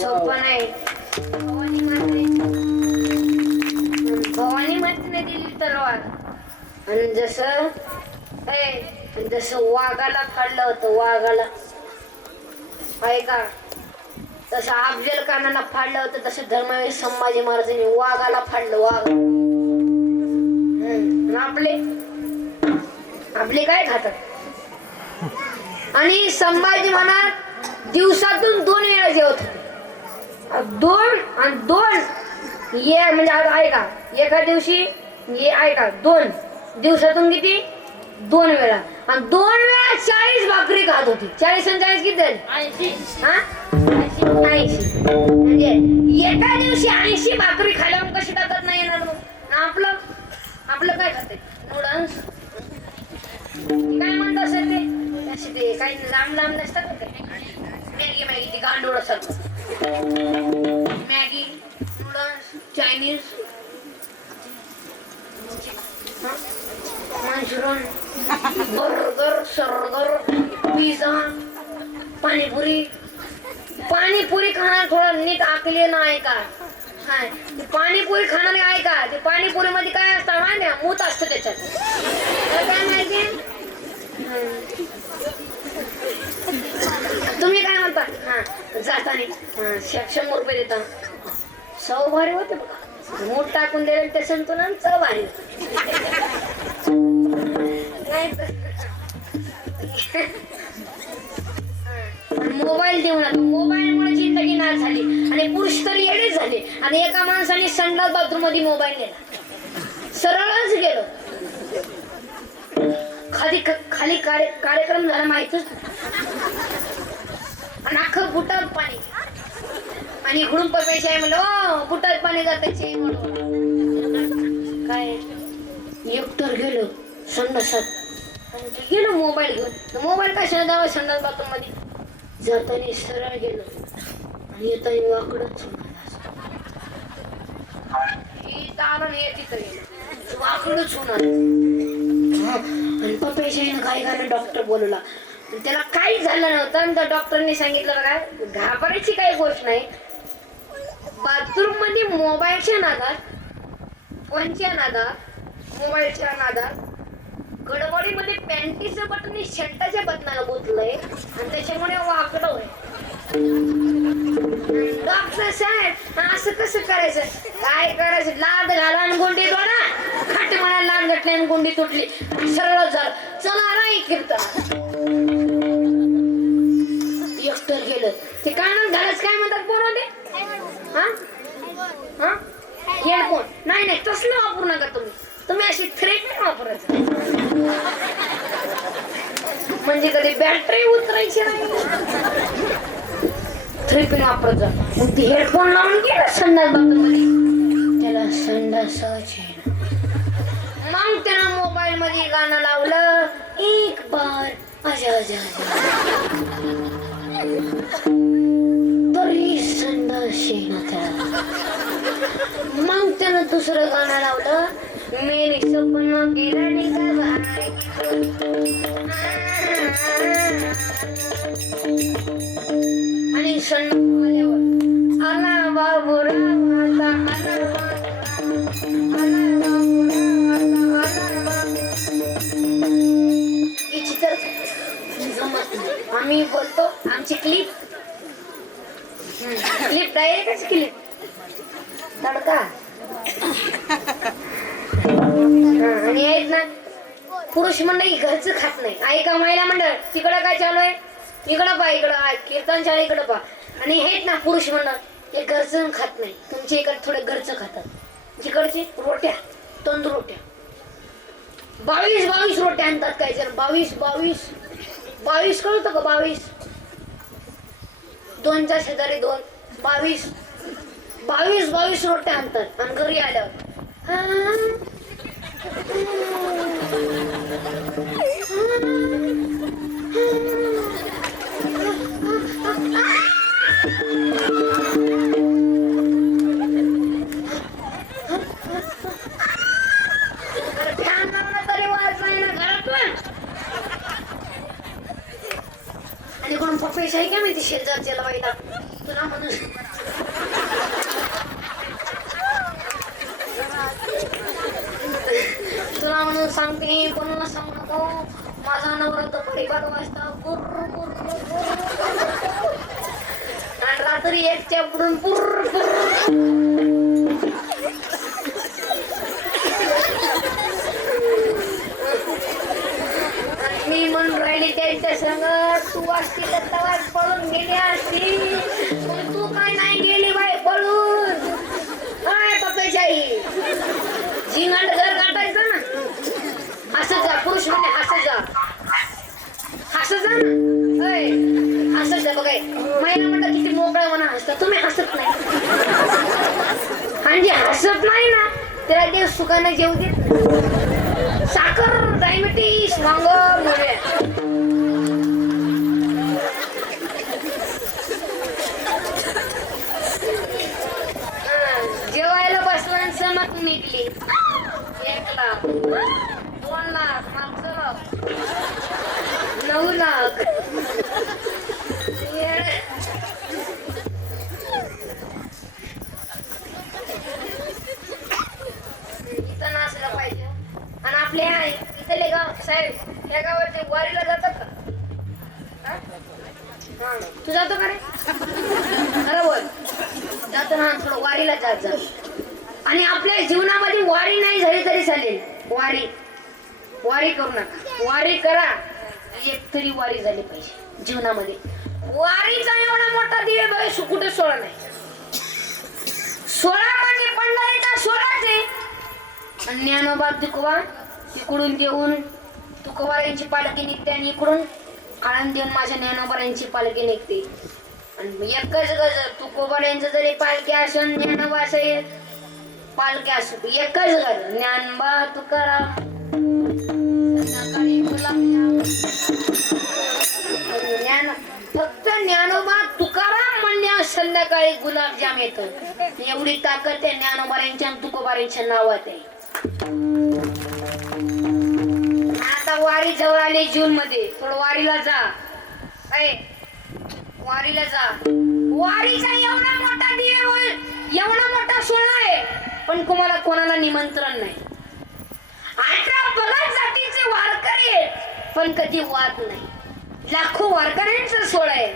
सोपं नाही. भवानी मातेने दिली तलवार आणि जसं वाघाला फाडलं होतं, वाघाला ऐका तसं अफजल खानाला फाडलं होतं, तसं धर्मवीर संभाजी महाराजांनी वाघाला फाडलं. वाघ आपले काय खातात. आणि संभाजी महाराज दिवसातून 2 वेळा जेवत. 2 आणि 2 ये म्हणजे ऐका एका दिवशी ऐका 2 दिवसातून किती 2 वेळा आणि 2 वेळा 40 भाकरी खात होती. 40 आणि 40 किती झाली 80. म्हणजे एका दिवशी 80 भाकरी खाल्यावर कशी ताकद नाही येणार मग. आपलं काय खाते नूडल्स काय म्हणत असेल ते काही लांब नसतात. मॅगी ती गांडूळ असतात. Maggi noodles Chinese Manchurian burger pizza panipuri खाणार थोडं नीट आकले ना ऐका. पाणीपुरी खाणार ऐका. ते पाणीपुरी मध्ये काय असतं माहिती आहे मूत असतं त्याच्यात. काय माहिती तुम्ही काय म्हणता जाताना 100 रुपये देता. चव भारी होते बघा. मूठ टाकून दिले ते संतुलन चव भारी मोबाईल देऊन मोबाईलमुळे जिंदगी नाश झाली आणि पुरुष तर येडेच झाले. आणि एका माणसाने संडास बाथरूम मध्ये मोबाईल नेला सरळच गेलो. खाली कार्यक्रम झाला माहितच आणि अख्खं बुटात पाणी आणि इकडून पैसे आहे म्हणलं बुटात पाणी जातायचे काय एकटर गेलो संडासात आणि गेलो मोबाईल घेऊन. मोबाईल कशाला जावं संडास बाथरूम मध्ये. जाताना सरळ गेलो आणि येताना वाकडच वाकडच होणार. आणि पप्याशाहीनं काय झालं डॉक्टर बोलवला. त्याला काही झालं नव्हतं आणि त्या डॉक्टरने सांगितलं बघा घाबरायची काही गोष्ट नाही. बाथरूम मध्ये मोबाईलच्या नादात फोनच्या नादात मोबाईलच्या नादात गडबडीमध्ये पॅन्टीचं बटन शर्टाच्या बटनाला गुंतलंय आणि त्याच्यामुळे वाकडं होय. डॉक्टर साहेब असं कसं करायचं. काय करायचं लाद घाला आणि गुंडी तोडा. खाट म्हणा लाद घातली आणि गुंडी तुटली सरळ झालं. चला नाही कीर्तन एकटर गेलं. ते कानात घालायचं काय म्हणतात फोन होते हेडफोन. नाही तसलं वापरू नका तुम्ही अशी थ्रेट नाही वापरायचं. म्हणजे कधी बॅटरी उतरायची नाही. थ्री पिन वापरत जा. मग ती हेडफोन लावून गेला संडास बाथरूममध्ये. त्याला संडासच येईना. मग त्यानं मोबाईल मध्ये गाणं लावलं, एक बार आजा आजा तरी संडास येईना त्याला. मग त्यानं दुसरं गाणं लावलं, मेरे सपना गिरने का भाई. आणि संडास आल्यावर आला बाबूराव आला, आम्ही बोलतो आमची क्लिप डायरेक्टच क्लिप तडका. आणि आहेत ना पुरुष मंडळी घरचं खात नाही. ऐका महिला मंडळ तिकडं काय चालू आहे, इकडं पहा, इकडं कीर्तन शाळा इकडं पहा. आणि आहेत ना पुरुष मंडळ हे घरचं खात नाही. तुमच्या इकडे थोडं घरचं खातात. तिकडचे रोट्या तंदूर रोट्या 22 रोट्या आणतात. काय जण 22 कळतं का? 2च्या शेजारी 2 22 रोट्या आणतात. आणि घरी आल्यावर आणि कोण पप्पेश आहे का माहिती शेजारच्याला बाईला तुला म्हणून सांगते. कोणाला सांगू नको. माझा नवरा तर 5:30 वाजता आणि रात्री 1च्या पुढून मी म्हणून राहिली त्यांच्या संग तू असती तर तवाच पळून गेली असती. तू काय नाही गेली बाई पळून. काय पप्पेशाही झिंगाट घर गाठायचं ना. हसत जा पुरुष म्हणजे हसत जा ना. हसत जा. बघाय महिला म्हणतात किती मोकळा म्हणा हसता. तुम्ही हसत नाही. आणि जे हसत नाही ना त्याला देव सुखाने जेवू देत. साखर डायबिटीस वांग मुळे जेवायला बसला समत निघली. 1 लाख 2 लाख मागचं लाख 9 लाख. इथं नाचलं पाहिजे. आणि आपले इथले गाव साहेब या गावाचे वारीला जातात का? तू जातो का रे? अरे बोल जातो ना. थोडं वारीला जात जा. आणि आपल्या जीवनामध्ये वारी नाही झाली तरी चालेल. वारी करू नका. वारी करा. एक तरी वारी झाली पाहिजे जीवनामध्ये. वारीचा एवढा मोठा दिवे बघ कुठे सोळा नाही. 16 म्हणजे पंढरीचा 16च आहे. आणि ज्ञानोबा तुकोबा इकडून देऊन तुकोबारांची पालखी निघते आणि इकडून आळंद देऊन माझ्या ज्ञानोबारांची पालखी निघते. आणि एकच गजर तुकोबारांचं जरी पालखी असेल ज्ञानोबा असेल पालखी असो एकच घर ज्ञानबा तुकाराम सकाळी ज्ञान फक्त ज्ञानोबा तुकाराम म्हणण्यावर संध्याकाळी गुलाबजाम येतो. एवढी ताकद आहे ज्ञानोबारांच्या आणि तुकोबारांच्या नावात आहे. आता वारी जवळ आली जून मध्ये. थोडं वारीला जा. वारीला जा. वारीचा एवढा मोठा दिवे होईल एवढा मोठा सोहळा आहे पण तुम्हाला कोणाला निमंत्रण नाही. 18 पगड जातीचे वारकरी पण कधी वाद नाही. लाखो वारकऱ्यांचा सोहळा आहे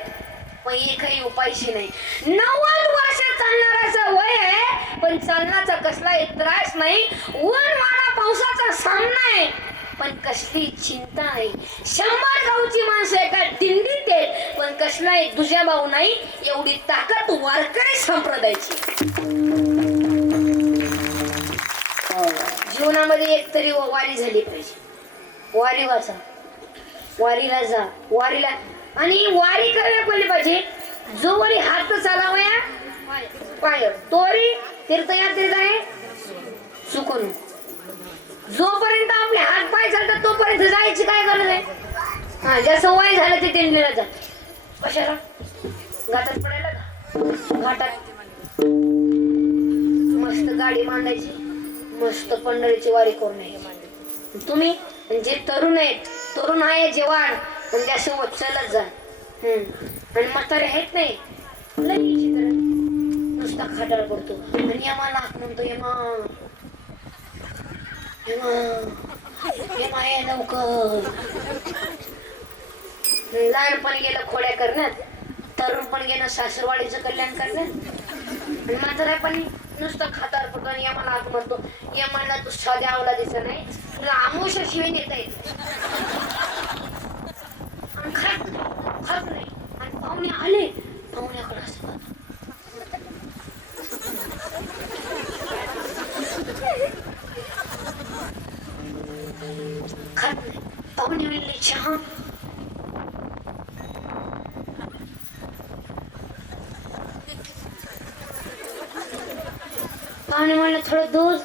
पण एकही उपायशी नाही. 90 वर्ष चालणाराचं वय आहे पण चालण्याचा कसलाही त्रास नाही. ऊन वारा पावसाचा सामना आहे पण कसली चिंता नाही. 100 गावची माणसं एका दिंडीत आहेत पण कसलाही दुजाभाव नाही. एवढी ताकद वारकरी संप्रदायाची. जीवनामध्ये एक तरी वारी झाली पाहिजे. वारी वाचा. वारीला जा वारीला आणि वारी करायला कोणी पाहिजे जो वरी हात चालावया पाय तोरी तीर्थयात्रेत आहे चुकून जोपर्यंत आपले हात पाय चालतात तोपर्यंत जायची काय गरज आहे हा जसं वय झालं ते टेंडीला जा कशाला घाटात पडायला घाटात मस्त गाडी बांधायची मस्त पंढरीची वारी करून यायची तुम्ही जे तरुण आहेत तरुण आहे जेवाण म्हणजे असं चलत जा आणि म्हातारे आहेत नाही लई चित्र नुसता खाटाळ पडतो आणि आम्हाला म्हणतो यमा यमा यमा ये लवकर लहानपणी गेलं खोड्या करण्यात तरुणपण गेलं सासरवाडीचं कल्याण करण्यात आणि म्हाताऱ्यापणी नुसतं खातार पडतो आणि यमाला हाक म्हणतो यमाला तू साध्या आवला दिसत नाही तुला आमोशा शिवाय नेता येत खात नाही आणि पाहुणे आले पाहुण्याकडे असं खात नाही पाहुणे म्हणले चहा पाहुणे म्हणलं थोडं दूध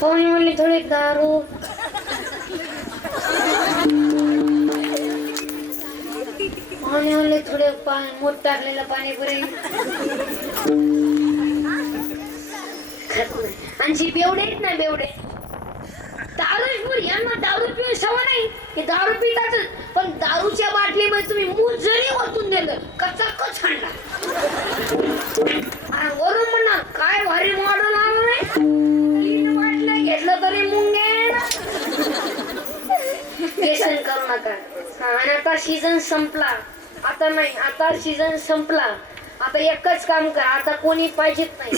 पाहुणे म्हणले थोडे दारू पाहुणे म्हणले थोडे मोठ टाकलेलं पाणीपुरी आणि जी बेवडे आहेत ना बेवडे दारू यांना दारू पिऊन सवय नाही हे दारू पिताच पण दारूच्या बाटलीमध्ये तुम्ही मूळ जरी ओतून दिलं कच्चा कच खांडला वरून म्हणणार काय भारी मॉडेल आलं नाही बाटल्या घेतलं तरी मुंगे व्यसन करू नका आणि आता सीझन संपला आता नाही आता सीझन संपला आता एकच काम करा आता कोणी पाहिजेत नाही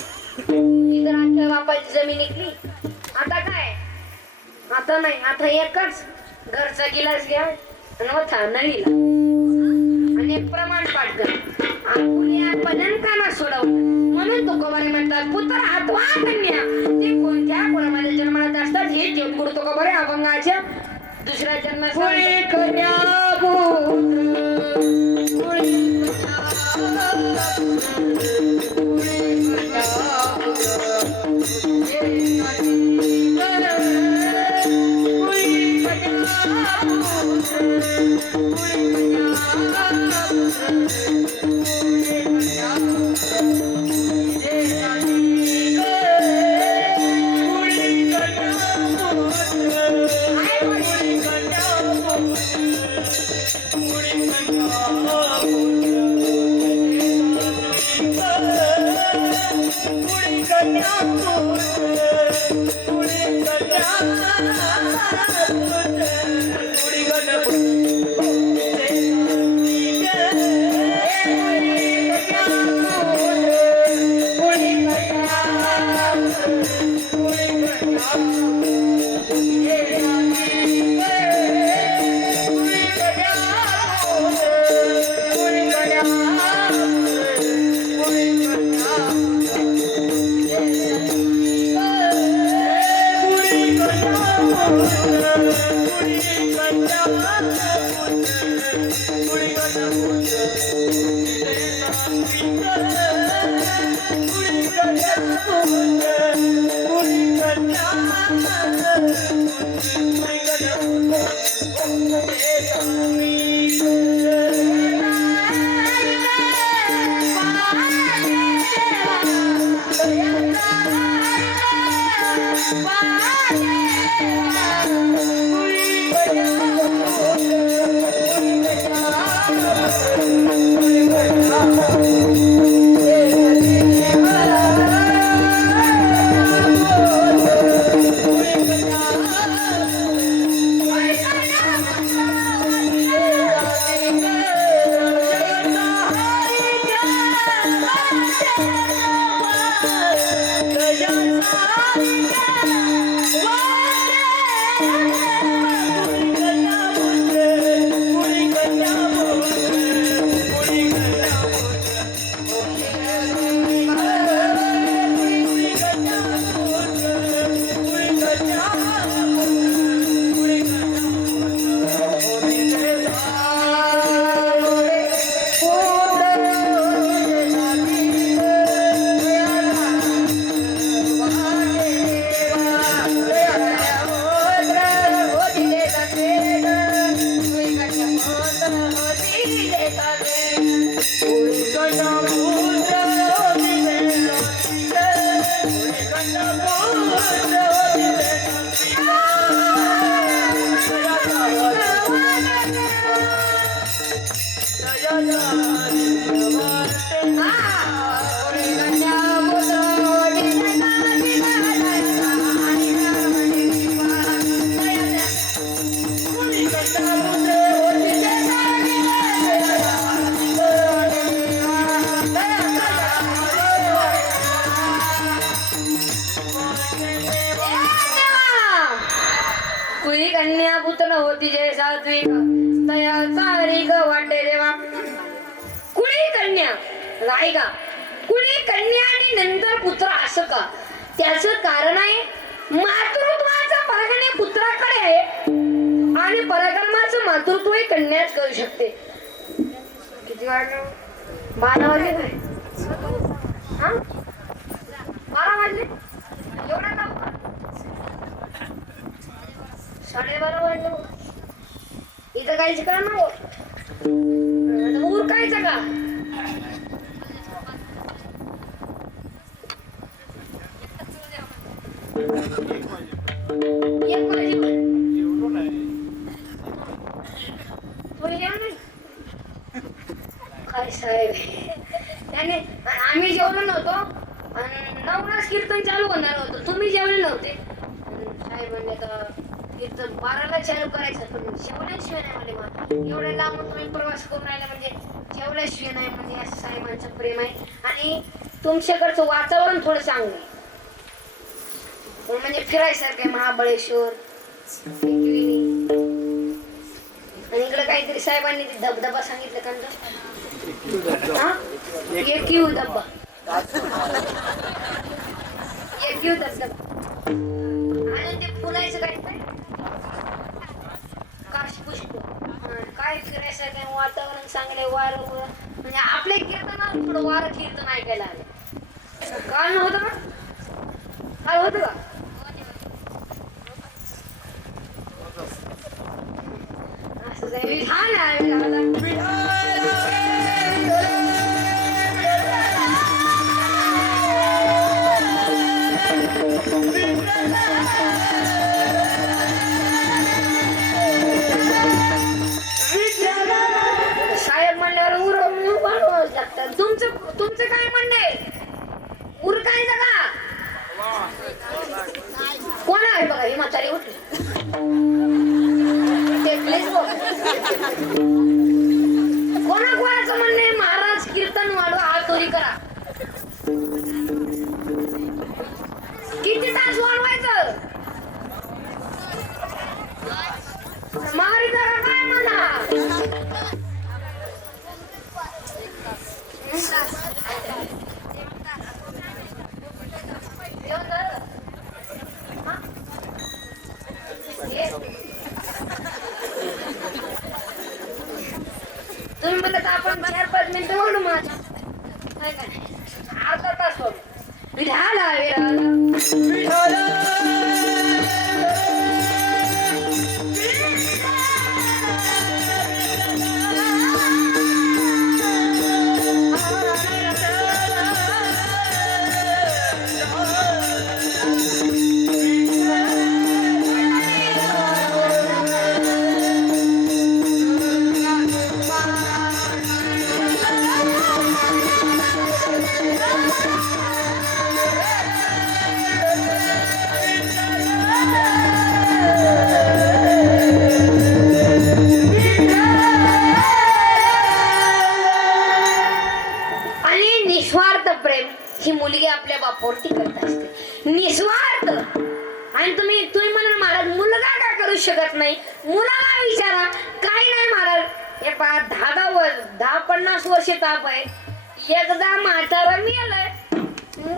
इतर आमच्या बापाची जमीन इकली आता काय आता नाही आता एकच घरचा गिलास घ्या आणि वथा नळीला आणि एक प्रमाण पाठ कर आपुल्या पदनकाना सोडव म्हणून तुकोबारे म्हणतात पुत्र हातवा कन्या ते कोणत्या कुळामध्ये जन्माला असतात हे टेंबूड तुकोबारे अभंगाच्या दुसऱ्या जन्मात कन्या कुळी कन्या पुत्र होती जय सात्विक तया तारीख वाटे देवा. कुळी कन्या नाही का, कुळी कन्या आणि नंतर पुत्र असं का? त्याचं कारण आहे मातृत्वाचा परगणे पुत्राकडे आहे आणि पराक्रमाचं मातृत्व हे कन्याच करू शकते. किती वाजले? 12 वाजले काय? हा 12 वाजले एवढा का? 12:30 वाजले. इथं काहीच करा ना उरकायचं का? एक वाजे काय साहेब त्याने आम्ही जेवलो नव्हतो आणि 9लाच कीर्तन चालू होणार होतं, तुम्ही जेवले नव्हते. साहेब म्हणले तर कीर्तन 12ला चालू करायचं, पण जेवल्याशिवाय नाही म्हणले. एवढ्या लांबून तुम्ही प्रवास करून राहिला म्हणजे जेवल्याशिवाय नाही म्हणजे असं साहेबांचं प्रेम आहे. आणि तुमच्याकडचं वातावरण थोडं चांगलं आहे म्हणजे फिरायसारखं आहे. महाबळेश्वर आणि इकडे काहीतरी साहेबांनी धबधबा सांगितलं का? एकयू धबधबा, एकयू धबधबा. आणि ते फुलायचं काय काशपुष्प काय फिरायसारखं वातावरण चांगले. वारं म्हणजे आपल्या कीर्तनात थोडं वारं कीर्तन ऐकायला आलं. काल नव्हतं का? काल होतं का? छान आहे. साहेब म्हणल्यावर उरवावंच लागतं. तुमचं काय म्हणणं आहे? उरकायचं का? कोण आहे बघा ही म्हातारी उठली. कोणाचं म्हणणं आहे महाराज कीर्तन वाढवा हातोरी करा. किती तास वाढवायचं? मारी करा काय म्हणा. तुम्ही म्हणत आपण 4-5 मिनिटं वाढू माझ्या अर्धा तास वाढू. विठाला विठाला बापावरती करत असते निस्वार्थ. आणि तुम्ही म्हणा महाराज मुलगा काय करू शकत नाही, मुलाला विचारा. काही नाही महाराज, हे 10-50 वर्ष ताप आहे. एकदा म्हातारा मिळालंय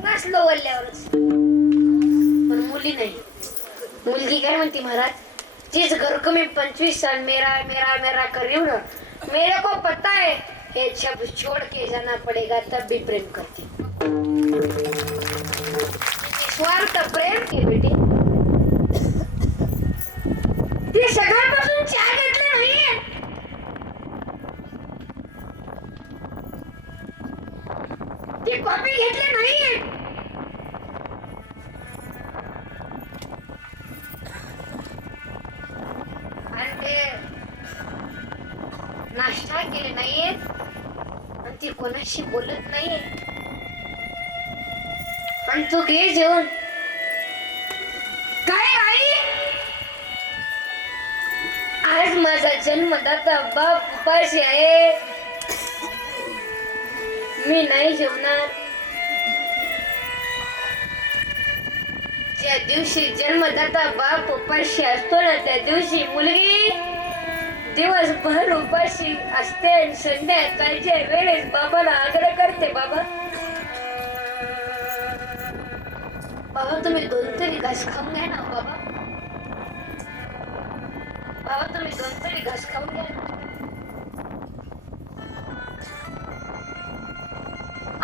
बसलो वल्ल्यावरच. पण मुली नाही. मुलगी काय म्हणते महाराज, जिस घर को मैं 25 साल मेरा मेरा मेरा कर रही हूँ ना, मेरे को पता है ये जब छोड़ के जाना पड़ेगा तब भी प्रेम करती. स्वार्थ प्रेम के बेटी ती सगळ्यापासून चहा घेतले नाहीये. ती कॉफी घेतली नाहीये. आणि ते नाश्ता केले नाहीये. ती कोणाशी बोलत नाहीये. आणि तू घे जेवण. काय आई, आज माझा जन्मदाता बाप उपाशी आहे. मी नाही जेवणार. ज्या दिवशी जन्मदाता बाप उपाशी असतो ना, त्या दिवशी मुलगी दिवसभर उपाशी असते आणि संध्याकाळच्या वेळेस बाबाला आग्रह करते, बाबा बाबा तुम्ही 2 तरी घास खाऊन घ्या ना. बाबा बाबा तुम्ही 2 तरी घास खाऊन घ्या ना.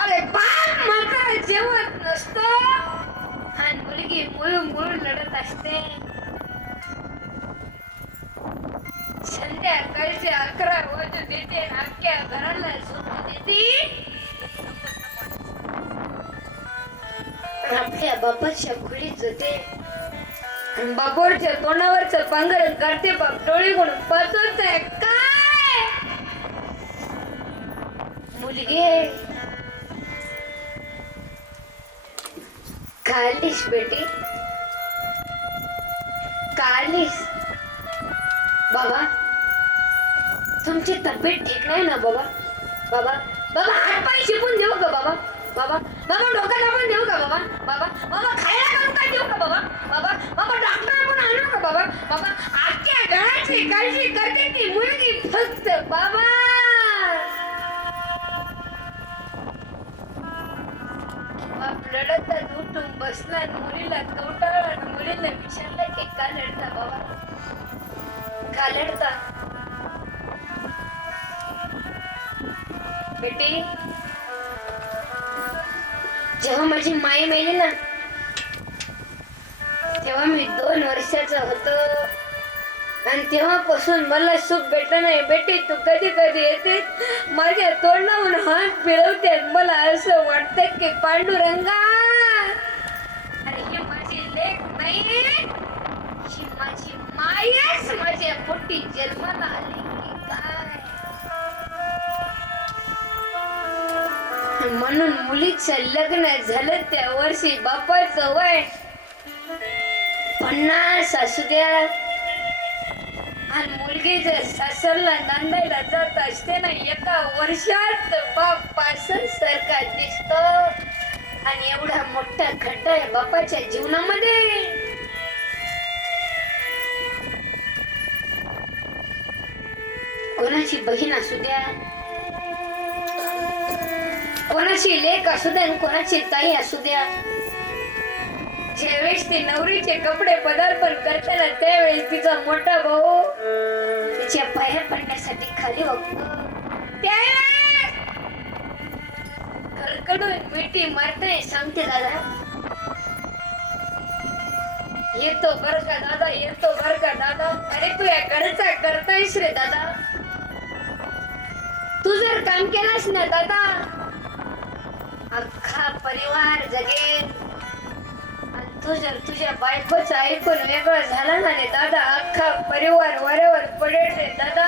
अरे बाप माका जेवत नसतो आणि मुलगी मुळून मुळून लढत असते. संध्याकाळचे 11 वाजून देते, अख्ख्या घराला झोपून देते. आपल्या बापाच्या खोलीत जाते. बापावरच्या तोंडावरचं पांघरण काढते. बाप डोळे म्हणून पाचवतंय. काय मुलगी कालीस बेटी, कालीस. बाबा तुमची तब्येत ठीक नाही ना बाबा? बाबा बाबा हात पाय शिपून देऊ का बाबा? बाबा बाबा डोकं दाबून देऊ का बाबा? बाबा बाबा खायला करून काय देऊ का बाबा? बाबा बाबा डॉक्टर पण आणू का बाबा? बाबा आजच्या घराची काळजी करते ती मुलगी फक्त. बाबा बाप रडत उठून बसला. मुलीला कवटाळला. मुलीला विचारलं की का लढता बाबा, का लढता? बेटी जेव्हा माझी माई मेली ना, तेव्हा मी 2 वर्षाचा होतो आणि तेव्हापासून मला सुख भेटलं नाही. बेटी तू कधी कधी येते माझ्या तोंडावरून हात फिरवते. मला असं वाटतं की पांडुरंगा, अरे ही माझी लेक नाही, ही माझी मायच माझ्या पोटी जन्माला आली की काय. म्हणून मुलीचं लग्न झालं त्या वर्षी बापाचं वय 50 असू द्या आणि मुलगी जर सासरला नांदायला जात असते ना, 1 वर्षात बाप पासन सारखा दिसतो. आणि एवढा मोठा खड्डा आहे बापाच्या जीवनामध्ये. कोणाची बहीण असू द्या, कोणाची लेक असू द्या, कोणाची ताई असू द्या, ज्यावेळेस ती नवरीचे कपडे पदार्पण करताना त्यावेळेस तिचा मोठा भाऊ तिच्या पाया पडण्यासाठी खाली बघतो. त्यावेळेस कडकडून मिठी मारते, सांगते दादा येतो बर का दादा, येतो बर का दादा. अरे तू या घरचा करतायस रे दादा. तू जर काम केलास ना दादा, अख्खा परिवार जगेल. तू जर तुझ्या बायकोचं ऐकून वेगळं झाला ना रे दादा, अख्खा परिवार वाऱ्यावर पडेल रे दादा.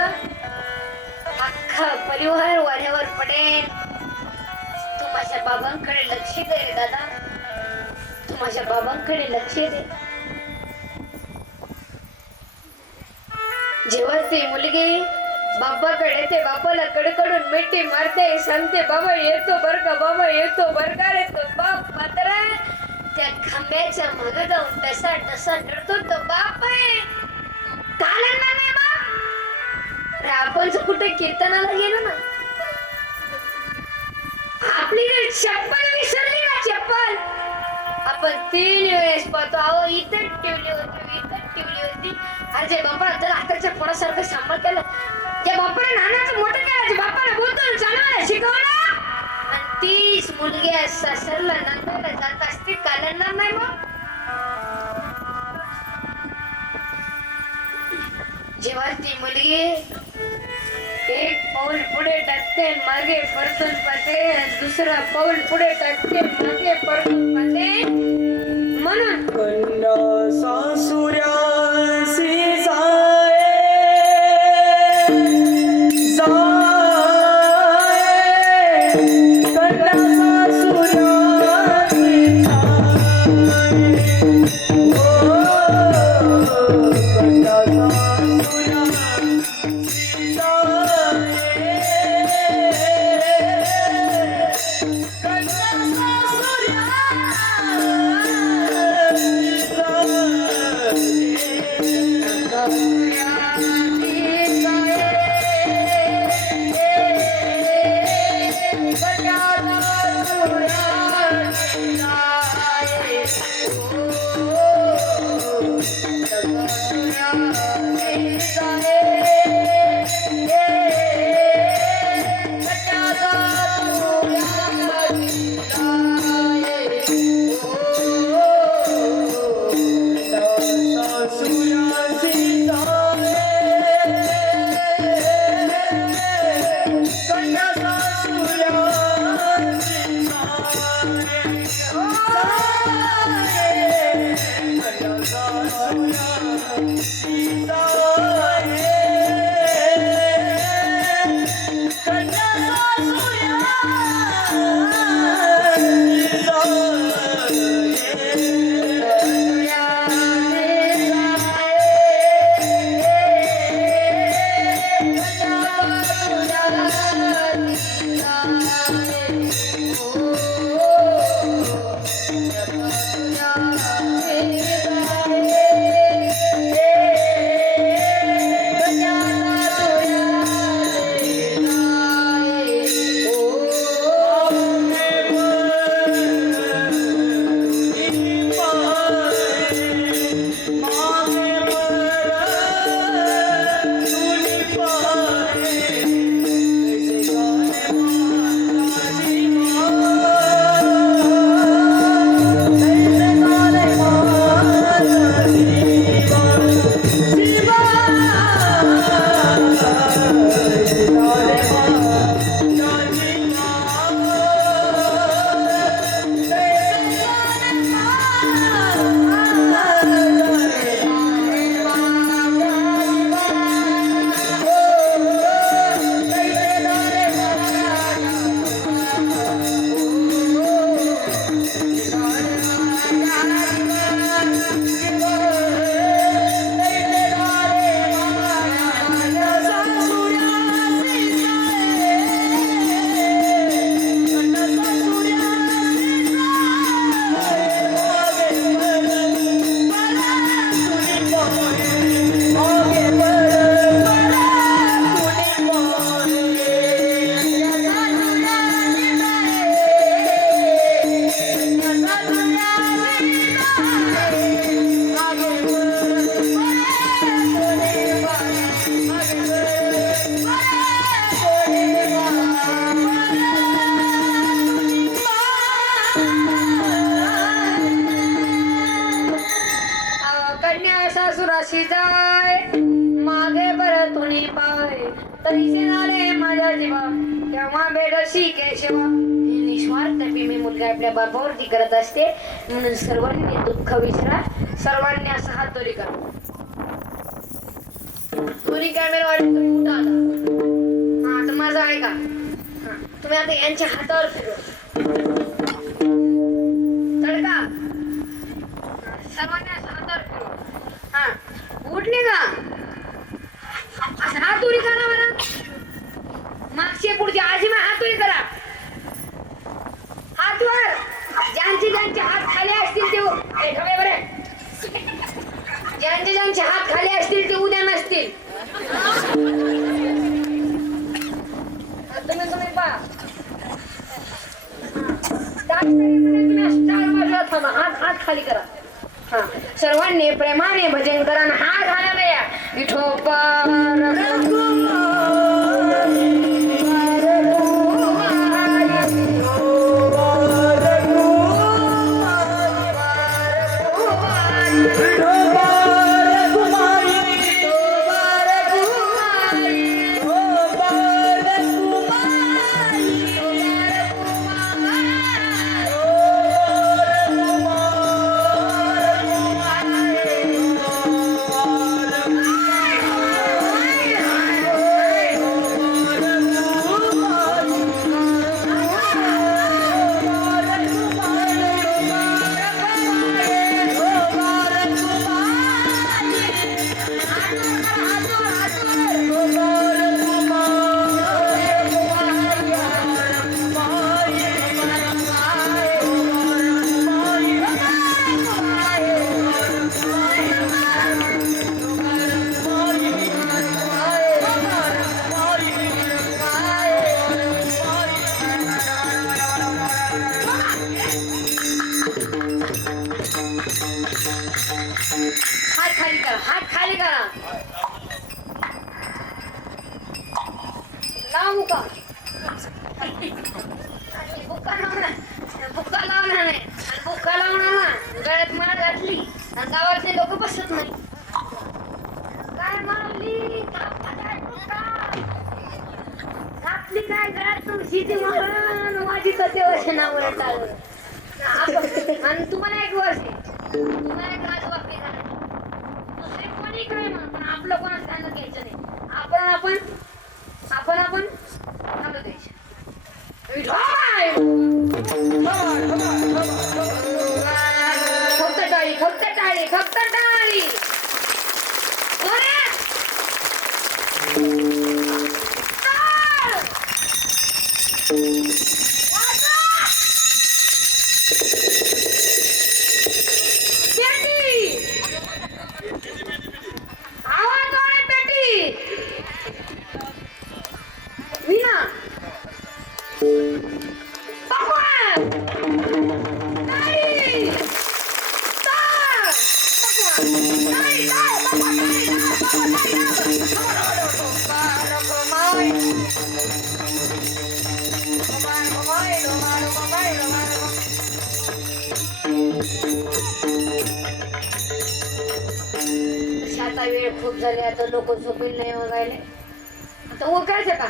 अख्खा परिवार वाऱ्यावर पडेल. तू माझ्या बाबांकडे लक्ष दे रे दादा, तू माझ्या बाबांकडे लक्ष दे. जेव्हा ती मुलगी बापाकडे ते बापाला कडकडून मिठी मारते, सांगते बाबा येतो बर का, बाबा येतो बर का रे. तो बाप मात्र त्या खांब्याच्या मागे जाऊन टसा टसा रडतो. तो बाप आहे कालंना नाही बाप. आपण कुठे कीर्तनाला गेलो ना, आपली जर चप्पल विसरली ना, चप्पल आपण 3 वेळेस पाहतो, अहो इथं ठेवली होती, इथं ठेवली होती. अरे बापा तर आताच्या पोरासारखं सांभाळ केलं. त्या बापाने नानाचं मोठं केलं, बापाला बोलतो चालवायला शिकवलं. आणि तीच मुलगी सासरला नांदायला जात असते, कालणार नाही मग. जेव्हा ती मुलगी 1 पाऊल पुढे टाकते, मागे परतून पाहते, दुसरा पाऊल पुढे टाकते, मागे परतून पाहते. म्हणून कन्या सासुऱ्यासी तरीसे झाले माझ्या जीवा तेव्हा बेडशी केशवा. निस्वार्थ मी मुलगा आपल्या बापावरती करत असते म्हणून सर्वांनी दुःख विसरा, सर्वांनी असा हात दोरी करा. दोन्ही कॅमेरा वाटत तुम्ही उठा आता. हा तर माझं ऐका. हा तुम्ही आता यांच्या हातावर फिरवा तडका. सर्वांनी असं हातावर फिरवा. हा उठले का असं हात दोरी करा बरं. मागचे पुढचे आजी मग हात दोरी करा. हात वर. ज्यांचे हात खाली असतील ते ठेवा बरं. ज्यांचे हात खाली असतील ते उद्या नसतील. तुम्ही पहा हात खाली करा. हा सर्वांनी प्रेमाने भजन करा आणि हात घालायला या. विठोबा हात खाली करा. लावू का बुक्का लावणार नाही. बुक्का लावणार ना गळ्यात माळ घातली आणि गावातले लोक बसत नाही. काय मारली घातली काय गळ्यात तुळशीची माळ माझी कथे वर्ष नाव टाळलं. आणि तुम्हाला एक वर्ष तुम्हाला एक राजवाक्य झालं. कोणी काय म्हणून आपलं कोणाच ध्यान घ्यायचं नाही. आपण चालू द्यायचं. फक्त टाळी फक्त टाळी फक्त टाळी. आता वेळ खूप झाली. आता लोक झोपेल नाही वगायले. आता ओळखायचं का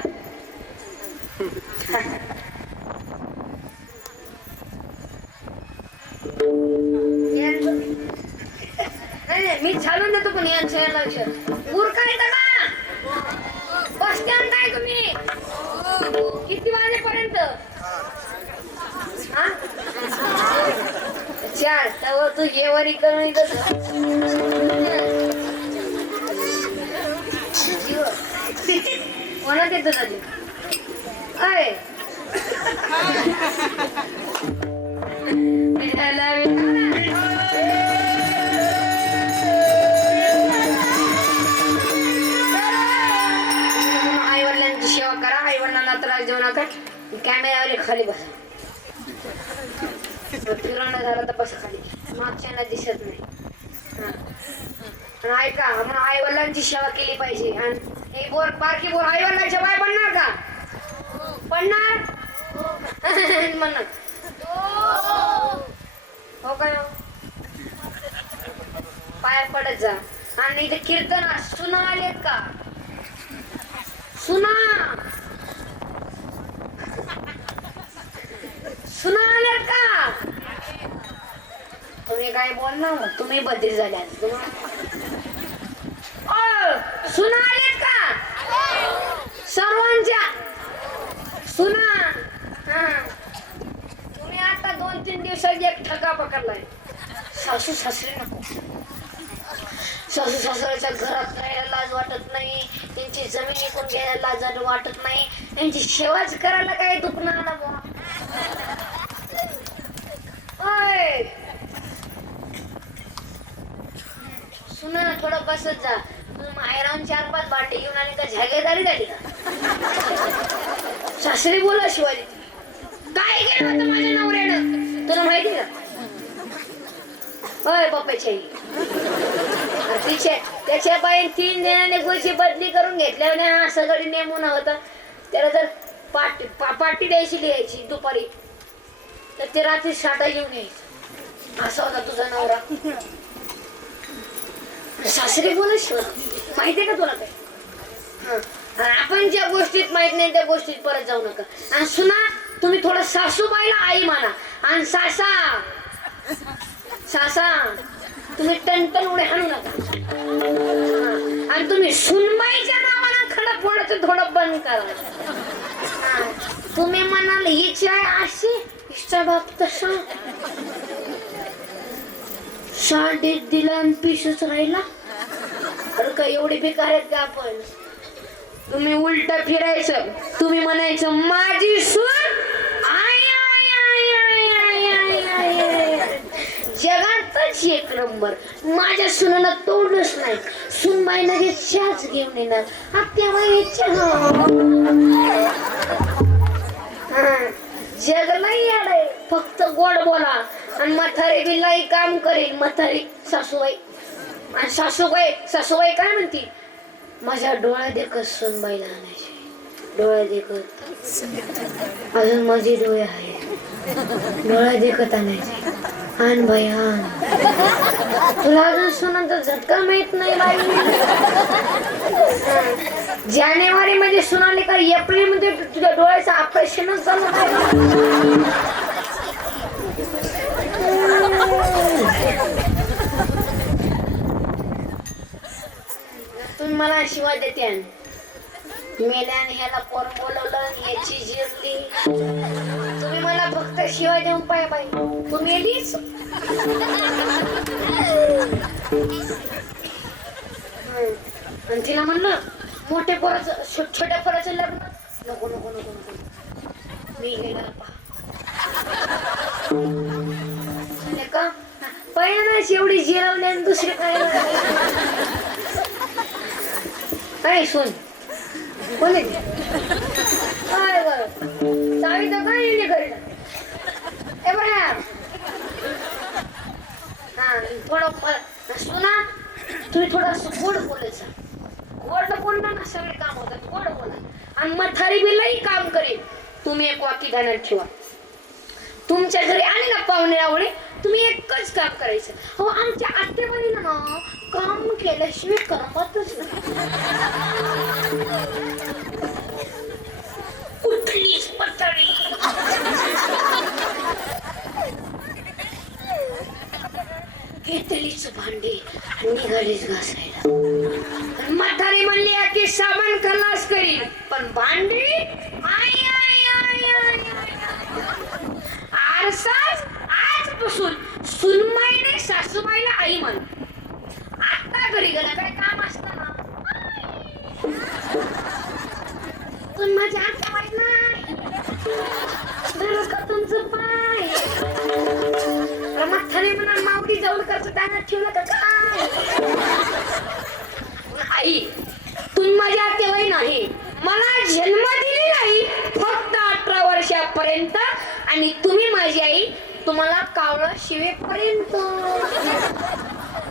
नाही मी छानून देतो पण यांचं या लक्ष उरकायचं का. बसत्यान काय तुम्ही किती वाजेपर्यंत. 4 तव तू जेवरी करून कोणाच येतो ना अय आई-वडिलांची सेवा करा. आई-वडिलांना त्रास देऊ नका. कॅमेरावाले खाली बसा. फिरवणं झालं तर बसा खाली. मागच्याला दिसत नाही. ऐका म्हणून आई-वडिलांची सेवा केली पाहिजे. आणि हे बोर बारकी बोर आई-वडिलांच्या बाय पडणार का. पडणार म्हणणार हो काय पाया पडत जा. आणि इथे कीर्तन सुना आलेत का सुना सुना आल्यात का? तुम्ही काय बोलणार? तुम्ही बदली झाल्या. सुना आल्यात का सर्वांच्या? सुना तुम्ही आता 2-3 दिवसात एक ठगा पकडलाय. सासू सासरे नको. सासू सासऱ्याच्या घरात राहायला लाज वाटत नाही, त्यांची जमीन विकून घ्यायला लाज वाटत नाही, त्यांची सेवाच करायला काय दुखणं आला बुवा. ओय सुना थोडं बसत जा. तू माहेराहून 4-5 बाटे घेऊन आली का झागेदारी झाली का? सासरी बोला शिवाजी काय केलं होतं माझ्या नवऱ्यानं तुला माहिती का? होय पप्पाची आई त्याच्या बाई 3 जणांनी गोची बदली करून घेतल्यावर सगळी नेमून होता. त्याला जर पाटी द्यायची लिहायची दुपारी तर ते रात्री साठा घेऊन यायचं. असा होता तुझा नवरा. सासरी बोला शिवा माहितीये का तुला काय? आपण ज्या गोष्टीत माहित नाही त्या गोष्टीत परत जाऊ नका. आणि सुना तुम्ही थोडं सासूबाईला आई माना. आणि सासा तुम्ही टणटण उडे हाणू नका. आणि तुम्ही सुनबाईच्या नावानं खडा फोडायचं थोडं बंद करा. तुम्ही म्हणाल हिची आहे अशी हिचा बाप तसा. शाळेत दिला आणि पिसच राहिला. अरे काय एवढे बेकार आहेत का आपण? तुम्ही उलट फिरायचं. तुम्ही म्हणायचं माझी सून जगातच 1 नंबर. माझ्या सुनाला तोडच नाही. सुनबाईनं हे चहाच घेऊन येणार. आत्याबाई चहा जग नाही येणार. फक्त गोड बोला. आणि म्हातारी बिल्लाई काम करेल. म्हातारी सासूबाई. आणि सासूबाई काय म्हणती? माझ्या डोळ्या देखत सुनबाईला आणायचे. डोळ्या देखत अजून माझे डोळे आहे. डोळ्या देखत आणायचे. आण बाई आण. तुला अजून सुनांचा झटका माहित नाही बाई. जानेवारी मध्ये सुनाले का एप्रिल मध्ये तुझ्या डोळ्याचं ऑपरेशनच झालं नाही. तुम्ही मला शिवाय देते. मेल्याने ह्याला पोर बोलवलं याची जिरली. तुम्ही मला फक्त शिवाय देऊन पाय बाई तू मेलीच. आणि तिला म्हणलं मोठ्या पोराचं छोट्या पोराचं लग्न नको नको नको नको मी गेला का पहिल्यांदाच एवढी जिरवली आणि दुसरी काय सुन कोणी काय बर चावी तर काय नाही घरी. थोडं सुना तुम्ही थोडं गोड बोलायचं. गोड बोलणं ना सगळे काम होतात. गोड बोला. आणि म्हातारी बिलाही काम करेल. तुम्ही एक वाकी ध्यानात ठेवा. तुमच्या घरी आले ना पाहुणे आवळे तुम्ही एकच काम करायचं. हो आमच्या आत्याबाईला ना काम केल्याशिवाय करमतच नाही. कुठलीच म्हातारी घेतलीच भांडे निघालीच घासायला. म्हातारी म्हणली की साबण खलास करीन पण भांडी आई आई आई आई आरसाच आजपासून सुनबाईने सासूबाईला आई म्हण. आता घरी गेला काय काम असतं ना पण माझ्या आत्या माहित नाही का तुमचं पाय. म्हातारी म्हणा मावडी जाऊन करतो त्यांना ठेवलं का काय? आई तुम्ही माझ्या आत्याबाई नाही. मला जन्म दिली नाही फक्त 18 वर्षापर्यंत. आणि तुम्ही माझी आई तुम्हाला कावळा शिवेपर्यंत.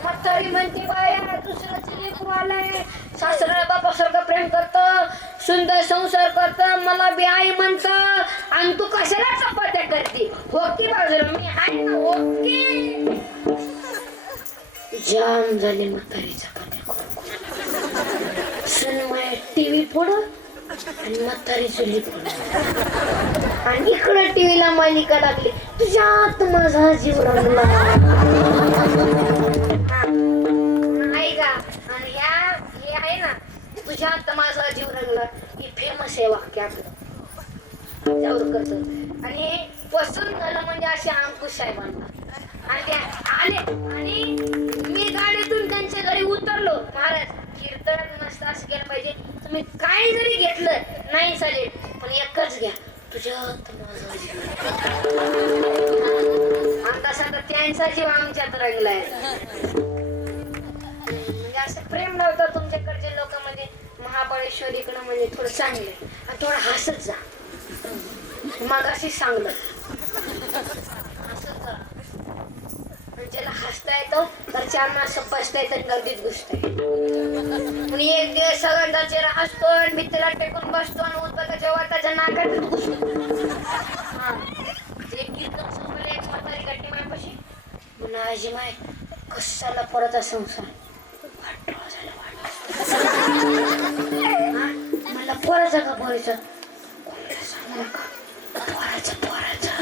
म्हातारी म्हणते बाया दुसऱ्याचं लेकरू आलंय. सासऱ्याला बापासारखं प्रेम करतं. सुंदर संसार करतं. मला बी आई म्हणतं. आणि तू कशाला चपात्या करते? होकी बाजूला मी आहे ना होकी. जाम झाले म्हातारी चपात्या करून. सुन माय टीव्ही फोड आणि म्हातारी चुली आणि इकडं टीव्हीला मालिका लागली तुझ्यात माझा जीव रंगला. नाही का आणि हे आहे ना तुझ्यात माझा जीव रंगला हे फेमस आहे वाक्य आपलं त्यावर करतो. आणि हे पसंत झालं म्हणजे असे अंकुश साहेबांना आणि ते आले आणि मी गाडीतून त्यांच्या घरी उतरलो. महाराज कीर्तन नसतं असं केलं पाहिजे तुम्ही काय जरी घेतलं नाही चालेल पण एकच घ्या तुझ्यात माझा जीव. आणि तसा तर त्यांचा जीव आमच्यात रंगलाय. म्हणजे असं प्रेम नव्हतं तुमच्याकडचे लोक म्हणजे महाबळेश्वरीकडे म्हणजे थोडं चांगले आणि थोडं हसत जा. मग अशी सांगलं हसत जा ज्याला हसता येतो तर चारना असं बसता येतं गर्दीत घुसता येतं. आणि एक दिवस सगळ्यांचा चेहरा हसतो आणि भित्तीला टेकून बसतो आणि उद्बगाच्या वाटाच्या नाकातच घुसतो. हा ते कीर्तन संपले एक म्हातारी गट्टी मायपाशी म्हणून आजी माय कशाला पडता संसार वाटोळा झाला वाटत. मला पोराचा का पोरीचा कोणाला सांगू नका पोराचा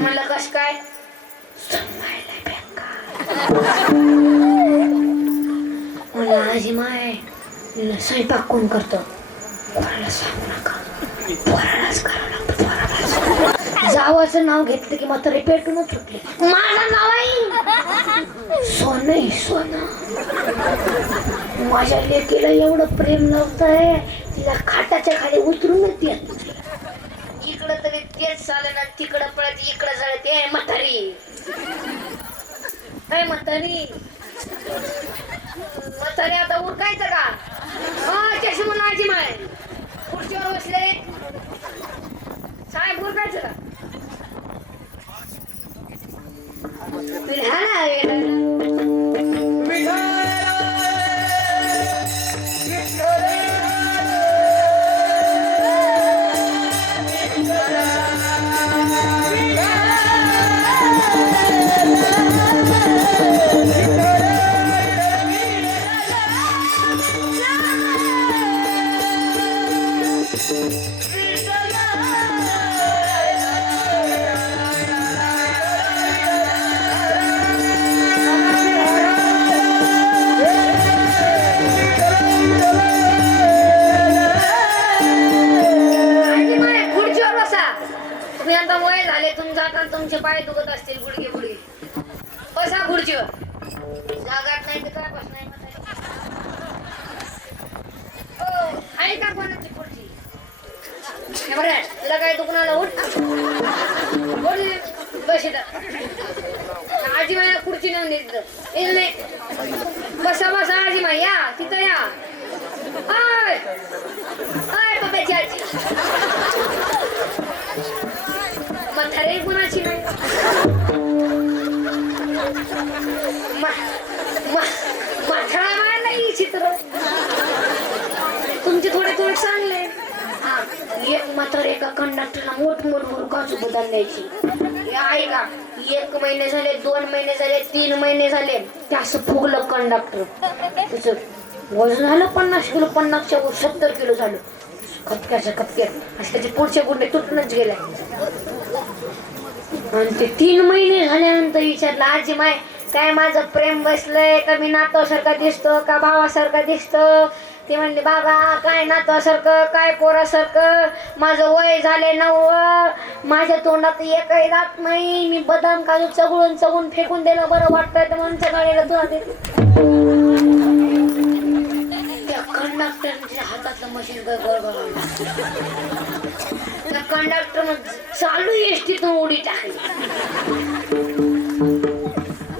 मला कस काय मला आजी माय स्वयंपाक कोण करतो कोणाला सांगू नका पोरालाच करावं लागतं पोरालाच. जावाचं नाव घेतलं की मात्र पेटूनच सुटले. माझं नाव आहे सोनं सोनं. माझ्या लेकीला एवढं प्रेम नव्हतंय तिला खाटाच्या खाली उतरूनच येत. इकडं तरी तेच चालेल ना तिकडं पळत इकडं झालं ते म्हातारी म्हातारी म्हातारी आता उरकायचं का कशी म्हणून आजी माय खुर्चीवर बसले साहेब उरकायचं का तुमचे पाय दुखत असतील गुडघे गुडघे बसा खुर्चीवर जागात नाही तर काय बसणार आहे का कोणाची खुर्ची तुला काय दुखणार उठ बस आजी माझ्या खुर्ची नेऊन देत बसा बसा आजी माई या तिथं या पप्याची आजी म्हातारे कुणाची नाही म्हातारा नाही चित्र तुमचे थोडे थोडे चांगले. एक मात्र एका कंडक्टरला मोठ काजू बदल द्यायची आहे का. 1 महिने झाले 2 महिने झाले 3 महिने झाले ते असं फुगलं कंडक्टर. त्याचं वजन झालं 50 किलो 50च्या 70 किलो झालं खपक्याच्या खपक्यात असं त्याचे पुढचे गुंडे तुटूनच गेले. आणि ते 3 महिने झाल्यानंतर विचारलं आजी माय काय माझं प्रेम बसलंय का मी नातवासारखा दिसतो का भावासारखा दिसतो. ते म्हणले बाबा काय नातवासारखं काय पोरासारखं माझं वय झाले 9 माझ्या तोंडात एकही दात नाही मी बदाम काजू चगळून चगून फेकून दिलं बरं वाटतंय तर म्हणून गाडीला तुला देते. त्या कंडक्टरच्या हातातलं मशीन त्या कंडक्टर चालू एसटीतून उडी टाकली.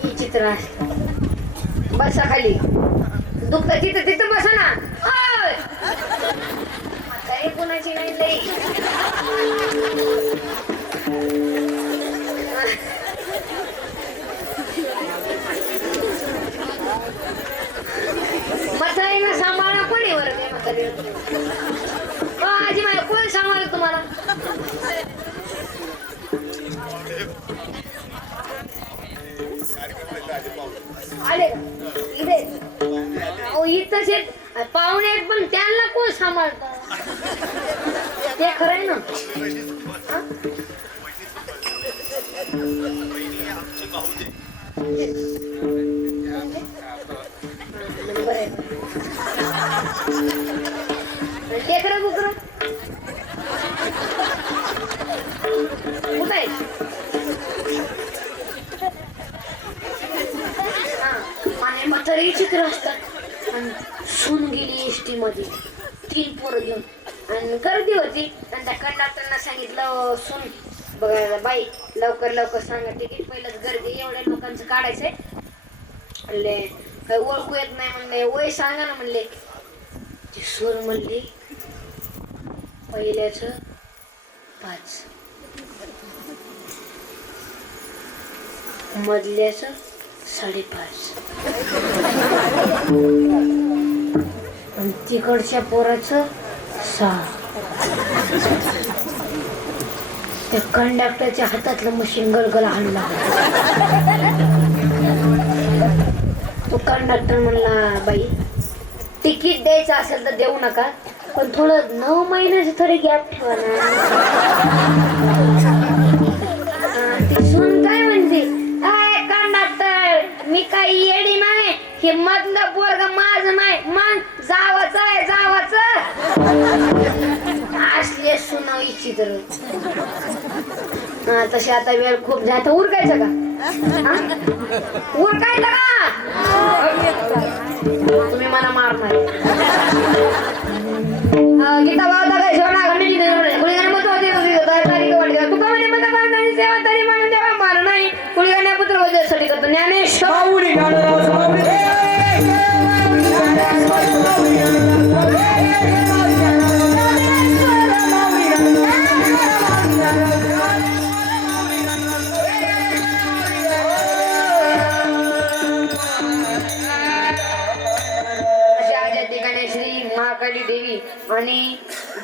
ही चित्र बसा खाली दुखत तिथं तिथं बसा ना काही कुणाची नाही लई. म्हातारीला सांभाळा कोणी बरं काय म्हातारी आजी माझ्या कोण सांभाळ तुम्हाला. आले इथे इथंच पाहुणे आहेत पण त्यांना कोण सांभाळत ते खरं आहे ना हा? बरं आहे. लेकरं बुकरं कुठं आहे आणि म्हातारी चित्र असतात आणि सून गेली एसटी मध्ये 3 पोरं घेऊन आणि गर्दी होती आणि त्या कंडक्टरना सांगितलं सून बघा बाई लवकर लवकर सांगा तिकीट पहिलंच गर्दी एवढ्या लोकांचं काढायचंय म्हणले काही ओळखू येत नाही म्हणले वय सांगा ना म्हणले ती सून म्हणली पहिल्याच 5 मधल्याच 5.5 आणि तिकडच्या पोराचं 6 त्या कंडक्टरच्या हातातलं मशीन गलगल आणला तो कंडक्टर म्हणला बाई तिकीट द्यायचं असेल तर देऊ नका पण थोडं 9 महिन्याचं तरी गॅप ठेवा ना ती सून काय म्हणते अय कंडक्टर मी काही येडी नाही हे मधलं पोरग माझं नाही मन जावाचं आहे जावाचं असले सुनाव इच्छित तसे आता वेळ खूप झाला तर उरकायचं का उरकायचं का तुम्ही मला मारणार गीता बाबा काय सोना घडली कुळीगाने मत होते तारीख वाटली तुका म्हणे मत करताना सेवा तरी म्हणून देवा मार नाही कुळीगाने पुत्र वजासाठी करतो ज्ञानेश्वर महाकाली देवी आणि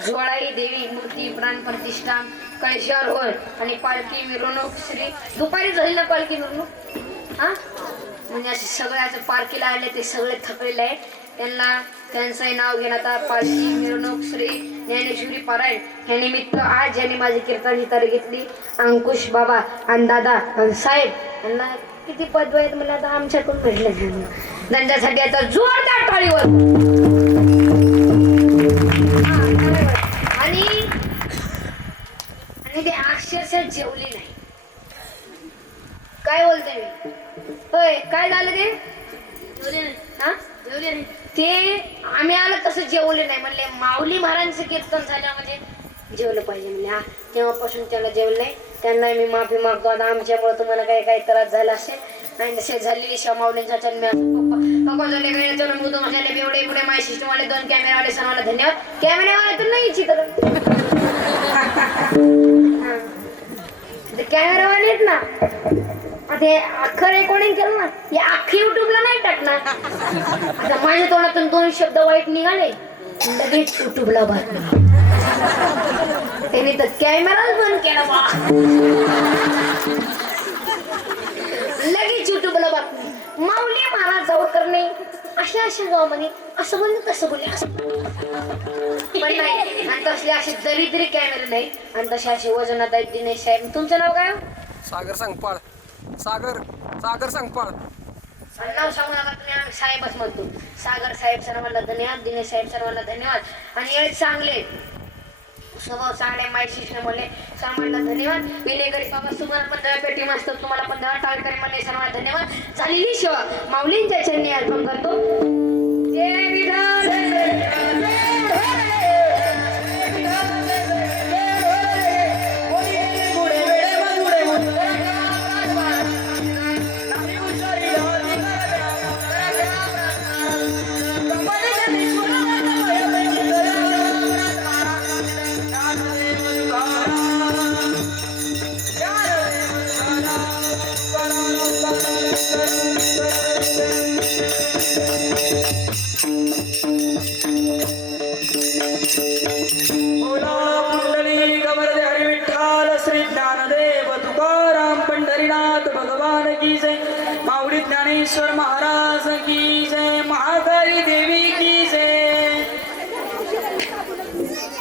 ज्वाळाई देवी मूर्ती प्राण प्रतिष्ठा कळशावर होय आणि पालखी मिरवणूक श्री दुपारी झाली ना पालखी मिरवणूक हा म्हणजे असे सगळ्याचं पालखीला आले ते सगळे थकलेले आहेत त्यांना त्यांचंही नाव घेण्यात आता पालखी मिरवणूक श्री ज्ञानेश्वरी पारायण या निमित्त आज यांनी माझी कीर्तनाची तारीख घेतली अंकुश बाबा आणि दादा आणि साहेब यांना किती पदवी आहेत मला आता आमच्याकडून भेटले त्यांच्यासाठी आता जोरदार टाळीवर आणि ते अक्षरशः जेवले नाही काय बोलते मी होय काय झालं ते जेवले नाही हा जेवले नाही ते आम्ही आलं तसं जेवले नाही म्हणले माऊली महाराजांचं कीर्तन झालं म्हणजे जेवलं पाहिजे म्हणजे हा तेव्हापासून त्याला जेवलं नाही त्यांना मी माफी मागतो आता आमच्यामुळे तुम्हाला काही त्रास झाला असेल आणि तसे झालेली शिवा माऊलींचा जन्म एवढे पुढे माझे सिस्टमवाले 2 कॅमेरावाले सर्वांना धन्यवाद कॅमेरावाले तर नाही चित्र कॅमेरावाले आहेत ना ते अख्खं रेकॉर्डिंग केलं ना हे अख्खी युट्यूबला नाही टाकणार आता माझ्या तोंडातून 2 शब्द वाईट निघाले लगेच युट्यूबला बातमी त्यांनी तर कॅमेराच बंद केला बा लगेच युट्यूबला बातमी माऊली महाराज जाऊ करणे अशा गावामध्ये असं बोलले तसं बोलले असं पण नाही आणि तसले असे दरिद्री कॅमेरे नाही आणि तसे असे वजनात आहेत दिनेश साहेब तुमचं नाव काय सागर सांगपाळ सागर सांगपाळ नाव सांगू नका तुम्ही आम्ही साहेबच म्हणतो सागर साहेब सर्वांना धन्यवाद दिनेश साहेब सर्वांना धन्यवाद आणि हे चांगले स्वभाव चांगले माय शिक्षण म्हणले सर्वांना धन्यवाद विनेकरी बाबा तुम्हाला पण 10 पेटी मास्तर तुम्हाला पण 10 टाळकरी म्हणले सर्वांना धन्यवाद झालेली सेवा माऊलींच्या चरणी अर्पण करतो जय विधान ज्ञानेश्वर महाराज की जय महाकाली देवी की जय सागर